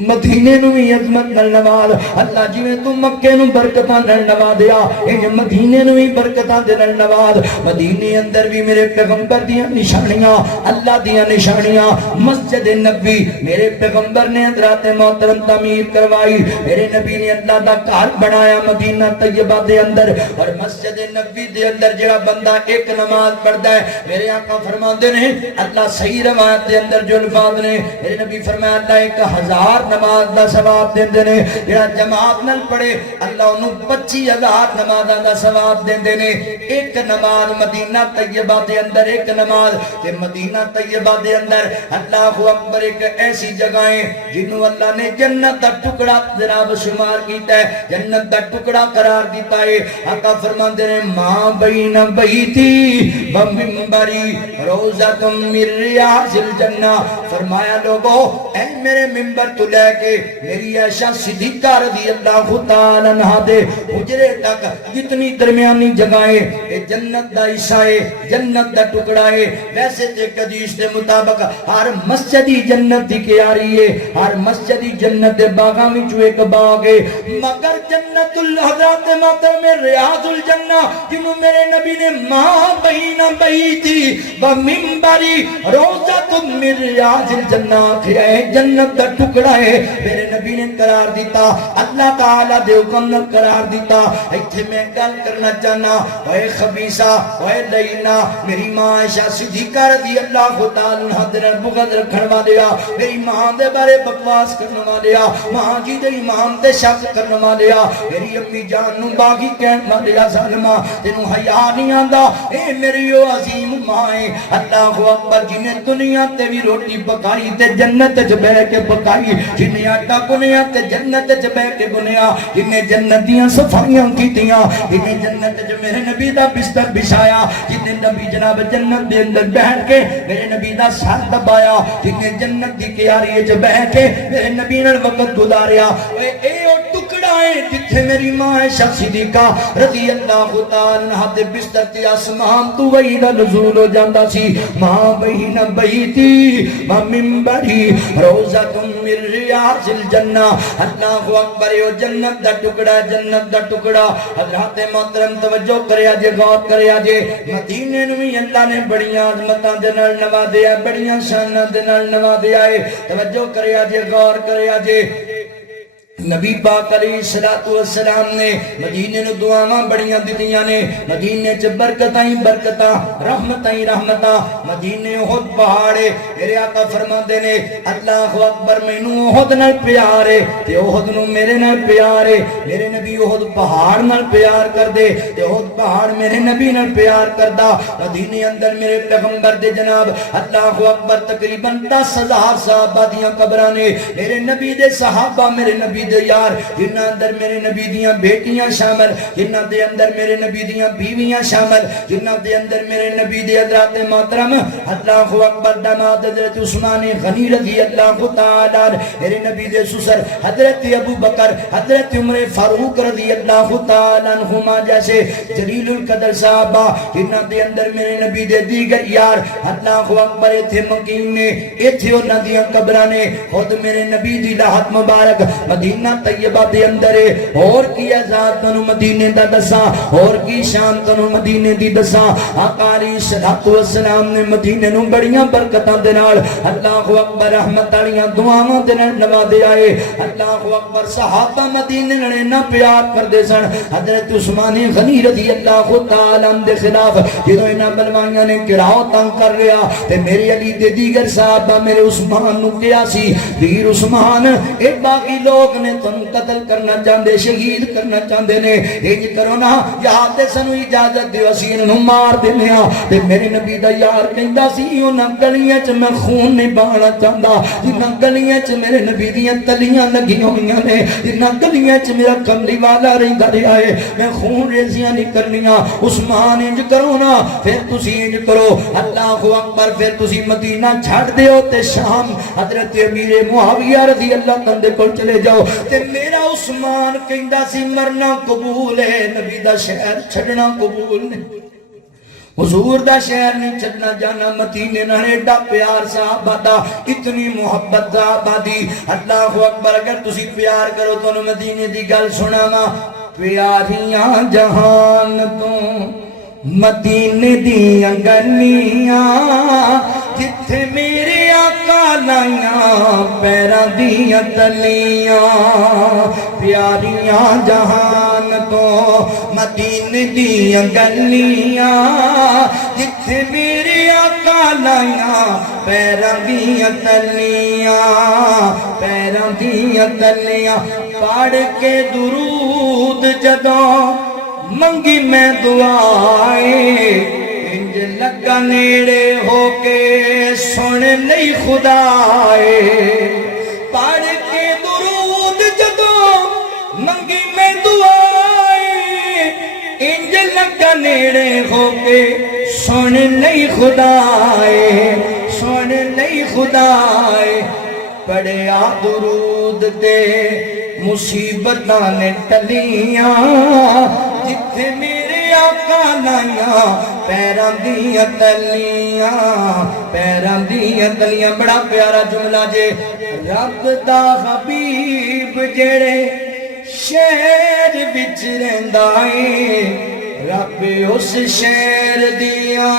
مدینے نو بھی عظمت نال نواز اللہ جویں تو مکے نو برکتاں نال نوازیا ان مدینے نو بھی برکتاں دے نال نواز مدینے اندر بھی میرے پیغمبر دیاں نشانیاں اللہ دیاں نشانیاں مسجد نبی میرے پیغمبر نے حضرات محترم تعمیر کروائی میرے نبی نے اللہ دا گھر بنایا مدینہ طیبہ دے اندر اور مسجد نبی دے اندر جڑا بندہ ایک نماز پڑھدا ہے میرے آقا فرماندے نے اللہ صحیح روایت دے اندر جو الفاظ نے میرے نبی فرمایا اللہ 1000 نماز دا ثواب دیندے نے جڑا جماعت نال پڑھے اللہ انہوں 25000 نمازاں دا ثواب دیندے نے ایک نماز مدینہ طیبہ دے اندر ایک نماز تے مدینہ طیبہ دے اندر اللہ اکبر ایک ایسی جگہ ہے جنوں اللہ نے جنت دا ٹکڑا جناب شمار کیتا ہے جنت دا ٹکڑا قرار دیتا ہے آقا فرماندے نے ماں بین بیتی و منبری روضۃ من ریاض الجنہ فرمایا لوگو اے میرے منبر تو لے کے میری عائشہ صدیقہ رضی اللہ تعالی عنہا دے حجرے تک جتنی درمیانی جگہیں اے جنت دا حصہ ہے جنت دا ٹکڑا ہے ویسے تے حدیث دے مطابق ہر مسجدی جنت دی کیاری ہے ہر مسجدی جنت دے باغاں وچوں ایک باغ ہے مگر جنت الحضرات محترم ریاض الجنہ جنوں میرے نبی نے ماں بین بیتی و منبری روضۃ من ریاض الجنہ ہے جنت دا ٹکڑا ہے میرے نبی نے قرار دیتا اللہ تعالیٰ دے حکم نے قرار دیتا ایتھے میں گل کرنا چاہنا اے خبیثہ اے لینا میری ماں عائشہ صدیقہ رضی اللہ تعالی عنہا دے بغض رکھن والیا میری ماں دے بارے بکواس کرنے والیا ماں جی دے امام تے شک کرنے والیا میری امی جان نو باغی کہن والیا ظالما تینوں حیا نہیں آندا اے میری او عظیم ماں ہے اللہ اکبر جنہیں دنیا تے بھی روٹی پکائی تے جنت وچ بیٹھ کے پکائی جنہیں آٹا گنیا تے جنت وچ بیٹھ کے گنیا جنہیں جنت دیاں صفائیاں کیتیاں جنہیں جنت وچ میرے نبی دا بستر بچھایا جنہیں نبی جناب جنت دے اندر بیٹھ کے میرے نبی دا سر دبایا جنہیں جنت دی کیاری وچ بیٹھ کے میرے نبی نال وقت گزاریا اے او ٹکڑا آئے جتھے میری ماں عائشہ صدیقہ رضی اللہ تعالی عنہا دے بستر تے آسمان تو وحی دا نزول ہو جاندا سی ماں بہین بیتی و منبری روزۃ من ریاض الجنہ اللہ اکبر او جنت دا ٹکڑا جنت دا ٹکڑا حضرات محترم توجہ کریا جے غور کریا جے مدینے نوں بھی اللہ نے بڑیاں عظمتاں دے نال نوازیا بڑیاں شاناں دے نال نوازیا ہے توجہ کریا جے غور کریا جے نبی پاک علیہ السلام نے مدینے نو دعاواں بڑیاں دتیاں نے مدینے چ برکتاں ہی برکتاں رحمتاں ہی رحمتاں مدینے احد پہاڑے میرے آقا فرماندے نے اللہ اکبر مینوں احد نال پیار ہے تے احد نو میرے نال پیار ہے میرے نبی احد پہاڑ نال پیار کر دے تے احد پہاڑ میرے نبی نال پیار کردا مدینے اندر میرے پیغمبر دے جناب اللہ اکبر تقریباً 10,000 صحابہ دیاں قبراں نے میرے نبی دے صحابہ میرے نبی دے یار جنہ اندر میرے نبی دیاں بیٹیاں شامل جنہ دے اندر میرے نبی دیاں بیویاں شامل جنہ دے اندر میرے نبی دے حضرات محترم اللہ اکبر داماد حضرت عثمان غنی رضی اللہ تعالی میرے نبی دے سسر حضرت ابو بکر حضرت عمر فاروق رضی اللہ تعالی عنہما جیسے جلیل القدر صحابہ جنہ دے اندر میرے نبی دے دیگر یار اللہ اکبر ایتھے مقیم نے ایتھے انہاں دیاں قبراں نے خود میرے نبی دی لاحت مبارک مدینہ طیبہ دے اندر ہے اور کی عزاد تنو مدینے دا دساں اور کی شان تنو مدینے دی دساں آقا علیہ السلام نے مدینے نو بڑیاں برکتاں دے نال اللہ اکبر رحمت والیاں دعاواں دے نال نوازے آئے اللہ اکبر صحابہ مدینے نال نہ پیار کردے سن حضرت عثمان غنی رضی اللہ تعالی عنہ دے خلاف جدوں انہاں بلوائیاں نے گراؤ تنگ کر لیا تے میرے علی دے دیگر صحابہ میرے عثمان نو کیا سی ویر عثمان اے باقی لوگ نے تم قتل کرنا چاہندے شہید کرنا چاہندے نے انج کرو نا یا تے سنو اجازت دیو اسی انہاں مار دینے ہاں تے میرے نبی دا یار کہندا سی انہاں گلیاں چ میں خون نہیں بہانا چاہندا جنہاں گلیاں چ میرے نبی دیاں تلیاں لگی ہوئیاں نے جنہاں گلیاں چ میرا کملی والا رہندا رہیا ہے میں خون ریزیاں نہیں کرنیاں عثمان انج کرو نا پھر تسی انج کرو اللہ اکبر پھر تسی مدینہ چھڑ دیو تے شام حضرت امیر معاویہ رضی اللہ عنہ دے کول چلے جاؤ تے میرا عثمان کہندا سی مرنا قبول ہے نبی دا شہر چھڑنا قبول نہیں حضور دا شہر نہیں چھڑنا جانا مدینے نال ایڈا پیار صحابہ دا اتنی محبت صحابہ دی اللہ اکبر اگر تسی پیار کرو تو مدینے دی گل سناواں پیاریاں جہان تو مدینے دیاں گلیاں جتھے میرے آقا لائیاں پیراں دیاں تلیاں پیاریاں جہان تو مدینے دیاں گلیاں جتھے میرے آقا لائیاں پیراں دیاں تلیاں پیراں دیاں تلیاں پڑھ کے درود جدوں منگی میں دعائیں انج لگا نیڑے ہو کے سن لئی خدائے پڑھ کے درود جدوں منگی میں دعائیں انج لگا نیڑے ہو کے سن لئی خدائے سن لئی خدائے پڑھیا درود تے مصیبتاں نے ٹلیاں جتھے میرے آقا لائیاں پیراں دیاں تلیاں پیراں دیاں تلیاں بڑا پیارا جملہ جے رب دا حبیب جڑے شہر وچ رہندا اے رب اس شہر دیاں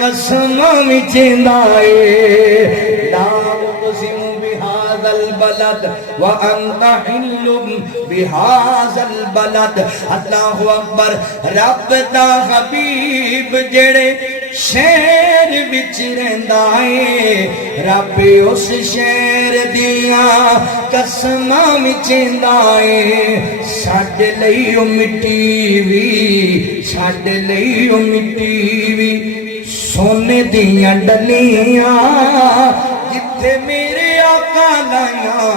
قسماں وچ رہندا اے لا اقسم بہذا البلد وانت حل بہذا البلد اللہ اکبر رب دا حبیب جڑے شہر وچ رہندا اے رب اس شہر دیاں قسماں وچ رہندا اے ساڈے لئی او مٹی وی ساڈے لئی او مٹی وی سونے دیاں ڈلیاں جتھے میرے آقا لائیاں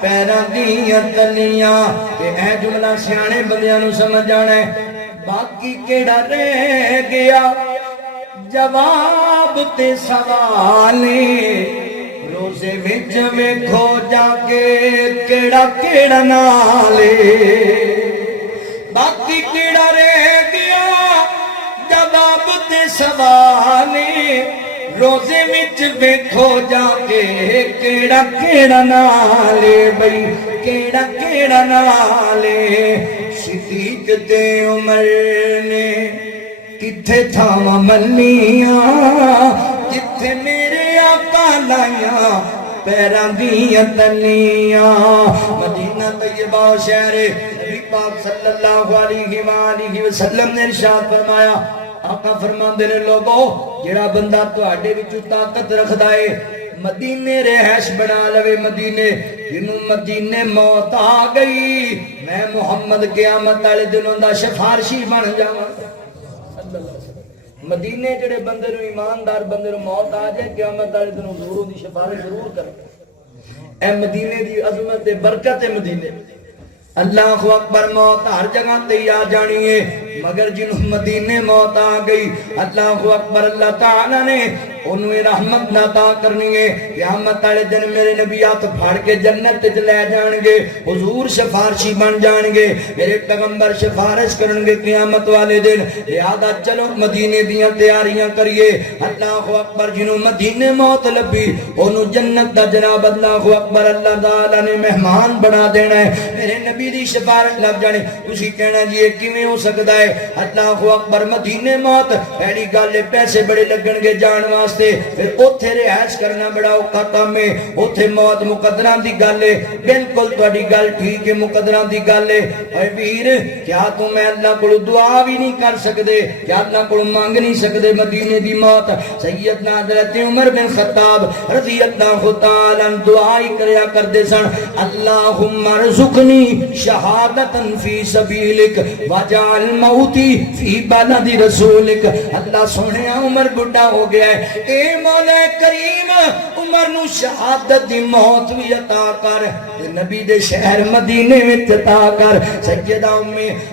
پیراں دیاں تلیاں تے اے جملہ سیانے بندیاں نوں سمجھ آنا ہے باقی کیڑا رہ گیا جواب تے سوال روز روزے وچ ویکھو جا کے کیڑا کیڑا نالے باقی کیڑا رہ گیا جواب تے سوالے روزے وچ ویکھو جا کے کیڑا کیڑا نالے بھئی کیڑا کیڑا نالے صدیق تے عمر نے کتھے تھاواں ملیاں جتھے میرے آقا لائیاں پیراں دیاں تلیاں مدینہ طیبہ شہر نبی پاک صلی اللہ علیہ وآلہ وسلم نے ارشاد فرمایا آقا فرماندے نے لوگو جڑا بندہ تواڈے وچ طاقت رکھدا ہے مدینے رہائش بنا لوے مدینے جنوں مدینے موت آ گئی میں محمد قیامت والے دنوں دا سفارشی بن جاواں مدینے جڑے بندے نو ایماندار بندے نو موت آ جائے قیامت والے دنوں ضرور دی سفارش ضرور کرے اے مدینے دی عظمت تے برکت مدینے اللہ اکبر موت ہر جگہ تے آ جانی ہے مگر جنوں مدینے موت آ گئی اللہ اکبر اللہ تعالی نے انہوں رحمت عطا کرنی ہے قیامت والے دن میرے نبی ہاتھ پھاڑ کے جنت وچ لے جان گے حضور سفارشی بن جان گے میرے پیغمبر سفارش کرن گے قیامت والے دن لہذا چلو مدینے دیاں تیاریاں کریے اللہ اکبر جنوں مدینے موت لبی انہوں جنت دا جناب اللہ اکبر اللہ تعالی نے مہمان بنا دینا ہے میرے نبی دی سفارش لب جانے تسی کہنا جی یہ کیویں ہو سکدا ہے اللہ اکبر مدینے موت پہلی گل پیسے بڑے لگن گے جان واسطے پھر اوتھے رہائش کرنا بڑا اوکھا کام ہے اوتھے موت مقدراں دی گل ہے بالکل تہاڈی گل ٹھیک ہے مقدراں دی گل ہے اے ویر کیا تم اللہ کول دعا بھی نہیں کر سکدے کیا اللہ کول مانگ نہیں سکدے مدینے دی موت سیدنا حضرت عمر بن خطاب رضی اللہ تعالی عنہ دعا ہی کریا کردے سن اللہم ارزقنی شہادتا فی سبیلک وجعل موتی فی بلد رسولک اللہ سونے عمر بڑھا ہو گیا ہے اے مولا کریم عمر نو شہادت دی موت بھی عطا کر نبی دے شہر مدینے میں عطا کر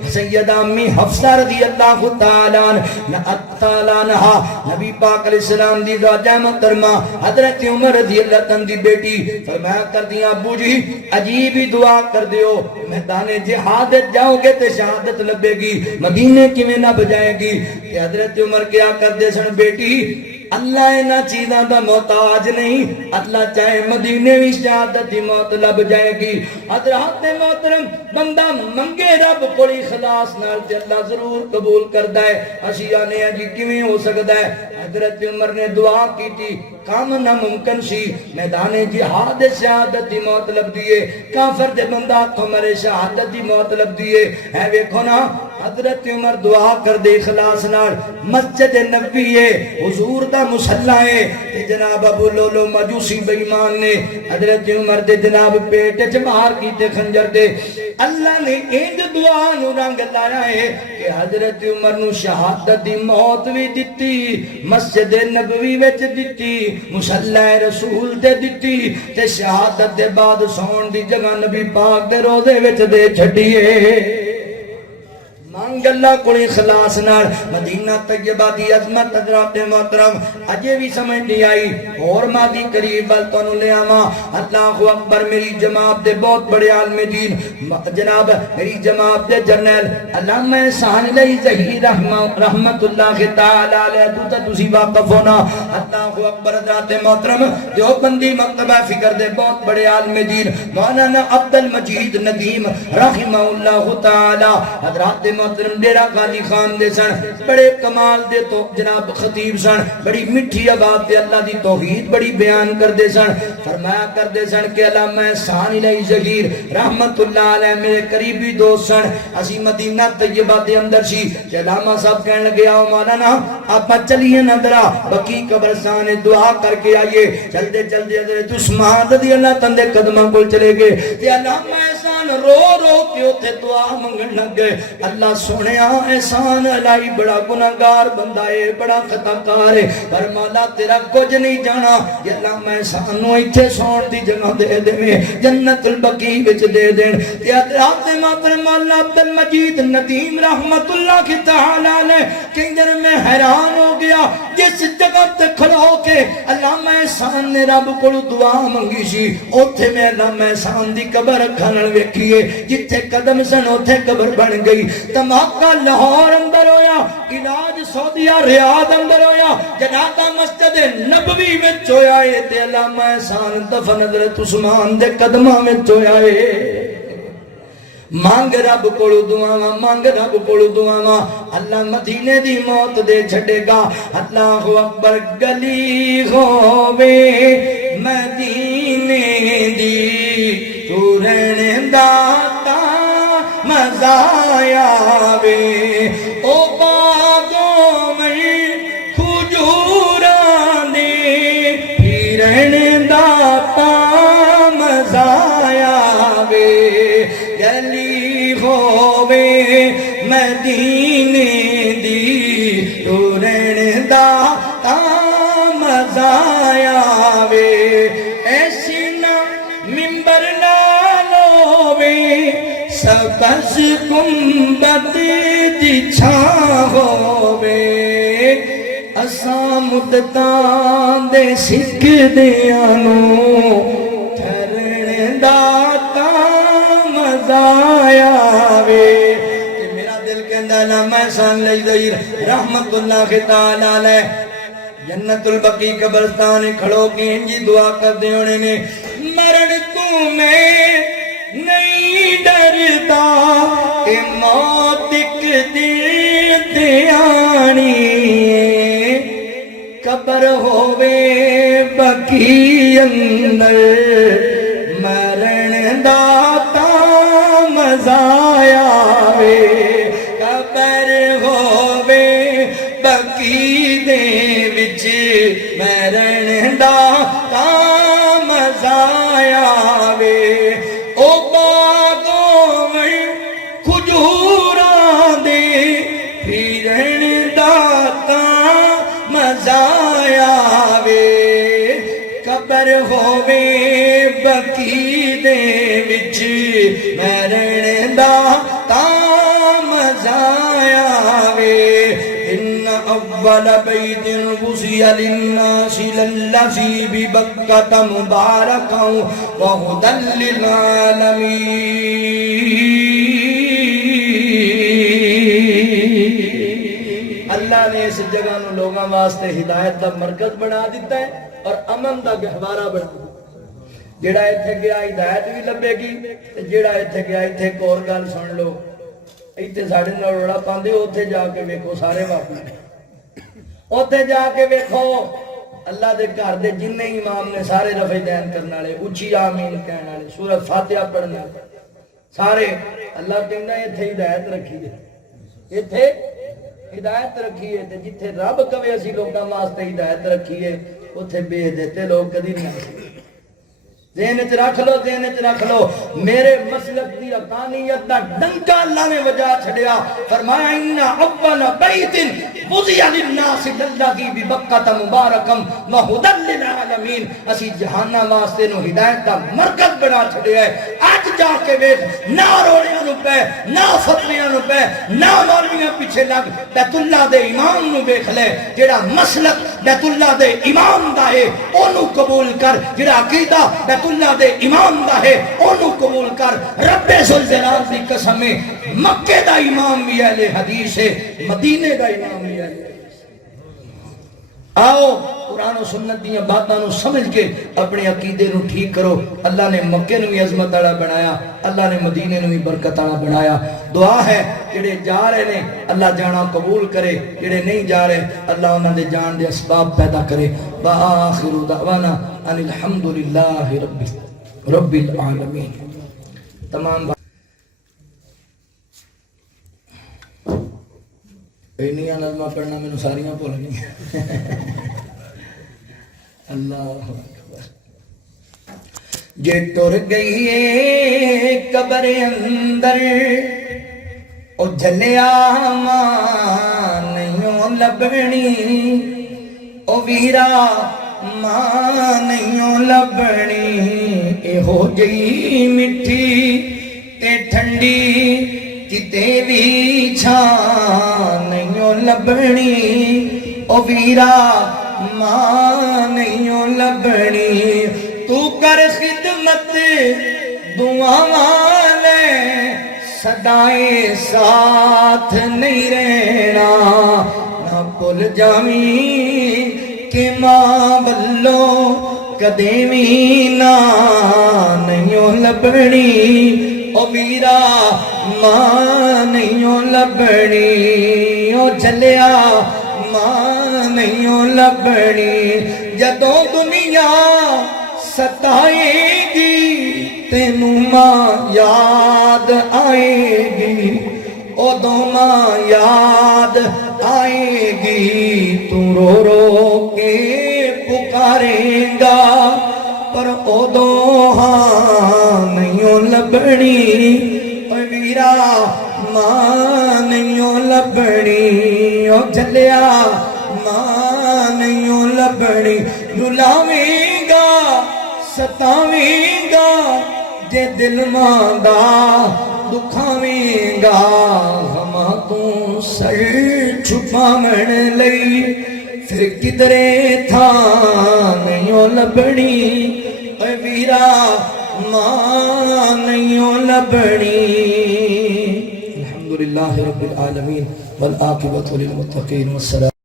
سیدہ امی حفصہ رضی اللہ تعالی عنہا نبی پاک علیہ السلام دی زوجہ محترمہ حضرت عمر رضی اللہ عنہ دی بیٹی فرمایا کر دیا ابو جی عجیب ہی دعا کر دیو میدان جہاد جاؤ گے تے شہادت لبے گی مدینے کی میں نہ بجائے گی کہ حضرت عمر کیا کر دے سن بیٹی اللہ اینا چیزاں دا محتاج نہیں اللہ چاہے مدینے بھی شہادت دی موت لب جائے گی حضرات محترم بندہ منگے رب کوئی خلاص نال تے اللہ ضرور قبول کردا ہے اسی آنے ہیں جی کیویں ہو سکدا ہے حضرت عمر نے دعا کی تھی کام ناممکن سی میدان جہاد شہادت دی موت لب دیے کافر دے بندہ تو مرے شہادت دی موت لب دیے اے ویکھو نا حضرت عمر دعا کر دے اخلاص نال مسجد نبوی ہے حضور دا مصلی ہے تے جناب ابو لولو مجوسی بے ایمان نے حضرت عمر دے جناب پیٹ وچ مار کیتے خنجر دے اللہ نے انج دعا نو رنگ لایا ہے کہ حضرت عمر نو شہادت دی موت بھی دتی مسجد نبوی وچ دتی مصلی رسول تے دتی تے شہادت دے بعد سون دی جگہ نبی پاک دے روزے وچ دے چھڈیے مانگ اللہ کوئی خلاص نال مدینہ طیبہ دی عظمت حضرات محترم اجے بھی سمجھ نہیں آئی اور مادی قریب بل تو لے آواں اللہ اکبر میری جماعت دے بہت بڑے عالم دین جناب میری جماعت دے جرنیل علامہ احسان علی ظہیر رحمت اللہ تعالی علیہ تو تسی واقف ہونا اللہ اکبر حضرات محترم دیوبندی مکتبہ فکر دے بہت بڑے عالم دین مولانا عبد المجید ندیم رحمہ اللہ تعالی حضرات محترم ڈیرہ غالی خان دے سن بڑے کمال دے تو جناب خطیب سن بڑی مٹھی آواز دے اللہ دی توحید بڑی بیان کر دے سن فرمایا کر دے سن کہ علامہ احسان علی ظہیر رحمت اللہ علیہ میرے قریبی دوست سن اسی مدینہ طیبہ دے اندر سی کہ علامہ صاحب کہنے لگے آؤ مولانا آپ چلیے نظرہ بقی قبرستان دعا کر کے آئیے چلتے چلتے حضرت عثمان رضی اللہ تندے قدمہ کو چلے گئے کہ علامہ احسان رو رو کے اتھے دعا منگن لگ گئے اللہ سونیا احسان علائی بڑا گناہگار بندہ ہے بڑا خطا کار ہے پر مولا تیرا کچھ نہیں جانا کہ اللہ میں احسانوں ایتھے سون دی جگہ دے دیں جنت البقیع وچ دے دیں تے حضرات محترم مولا عبد المجید ندیم رحمت اللہ کی تعالی علیہ کہ در میں حیران ہو گیا جس جگہ تے کھلو کے اللہ میں احسان نے رب کو دعا منگی سی اوتھے میں اللہ میں احسان دی قبر کھنن ویکھیے جتھے قدم سن اوتھے قبر بن گئی دھماکہ لاہور اندر ہویا علاج سعودیہ ریاض اندر ہویا جنازہ مسجد نبوی وچ ہویا اے تے اللہ میں احسان دفن حضرت عثمان دے قدماں وچ ہویا اے مانگ رب کولو دعاواں مانگ رب کولو دعاواں اللہ مدینے دی موت دے چھڈے گا اللہ اکبر گلی ہووے مدینے دی تو رہن دا تا مزہ آوے او باغوں میں کھجوراں دے رہن دا تا مزہ آوے گلی ہووے مدینے دی تو رہن دا تا مزہ آوے ایسی نا ممبر لالوے سبز گنبد دی چھاں ہووے اساں مدتاں دے سکھ دیانوں ٹھرن دا آوے میرا دل کہندا علامہ احسان لئی رحمت اللہ تعالی علیہ جنت البقیع قبرستان کھڑو کے انجی دعا کر دے ہونے نے مرن تو میں نہیں ڈردا کہ موت ایک دن دیانی قبر ہووے بقیع اندر مرن دا مزہ آوے قبر ہووے بقیع دے وچ مرن دا تا مزہ آوے او باغوں میں کھجوراں دے پھرن دا تا مزہ آوے قبر ہووے بقیع دے وچ مرن دا تا مزہ آوے ان اول بیت وضع للناس للذی ببکۃ مبارکا وہدی للعالمین اللہ نے اس جگہ نو لوگاں واسطے ہدایت دا مرکز بنا دیتا ہے اور امن دا گہوارہ بنا دیتا ہے جیڑا ایتھے گیا ہدایت بھی لبے گی جیڑا ایتھے گیا ایتھے ایک اور گل سن لو ایتھے ساڑھے نال روڑا پاندے اوتھے جا کے ویکھو سارے واپس اوتھے جا کے ویکھو اللہ دے گھر دے جننے امام نے سارے رفع دین کرنے والے اونچی آمین کہنے والے سورۃ فاتحہ پڑھنے والے سارے اللہ کہندا ایتھے ہدایت رکھی ہے ایتھے ہدایت رکھی ہے تے جتھے رب کہے اسی لوکاں واسطے ہدایت رکھی ہے اوتھے بے دیتے لوگ کدی نہیں ذہن وچ رکھ لو میرے مسلک دی حقانیت دا ڈنکا اللہ نے وجہ چھڑیا فرمایا ان اول بیت وضع للناس للذی ببکۃ مبارکا وہدی للعالمین اسی جہاناں واسطے نو ہدایت دا مرکز بنا چھڑیا ہے اج جا کے ویکھ نہ روڑیاں نو پے نہ فتویاں نو پے نہ مولویاں پیچھے لگ بیت اللہ دے امام نو ویکھ لے جڑا مسلک بیت اللہ دے امام دا ہے اونوں قبول کر جڑا عقیدہ بیت اللہ دے امام دا ہے اونوں قبول کر رب ذوالجلال دی قسم مکے دا امام بھی اہل حدیث ہے مدینے دا امام بھی اہل حدیث آؤ قرآن و سنت دیاں باتاں نو سمجھ کے اپنے عقیدے نو ٹھیک کرو اللہ نے مکے نو بھی عظمت والا بنایا اللہ نے مدینے نو بھی برکت والا بنایا دعا ہے جڑے جا رہے نے اللہ جانا قبول کرے جڑے نہیں جا رہے اللہ انہاں دے جان دے اسباب پیدا کرے وآخر دعوانا ان الحمدللہ رب العالمین تمام اینیاں نظمہ پڑھنا میں ساریاں بھول گئی اللہ اکبر جے ٹر گئی ہے قبر اندر او جھلیا ماں نہیں لبنی او ویرا ماں نہیں لبنی اے ہو جئی مٹھی تے ٹھنڈی کتے بھی چھان نہیں لبنی او ویرا ماں نہیں لبنی تو کر خدمت دعا والے صدائے ساتھ نہیں رہنا نہ بھول جاویں کہ ماں بلو کدے بھی نہ نہیں لبنی او ویرا ماں نہیں لبنی او جھلیا ماں نہیں لبنی جدوں دنیا ستائے گی تینوں ماں یاد آئے گی ادوں ماں یاد آئے گی تو رو رو کے پکارے گا پر ادوں ہاں نہیں لبنی اے ویرا ماں نہیں لبنی او جھلیا ماں نہیں لبنی رلاویں گا ستاویں گا جے دل ماں دا دکھاویں گا غماں تو سر چھپاون لئی پھر کدرے تھا نہیں لبنی اے ویرا ماں نہیں لبنی الحمدللہ رب العالمین والعاقبۃ للمتقین والسلام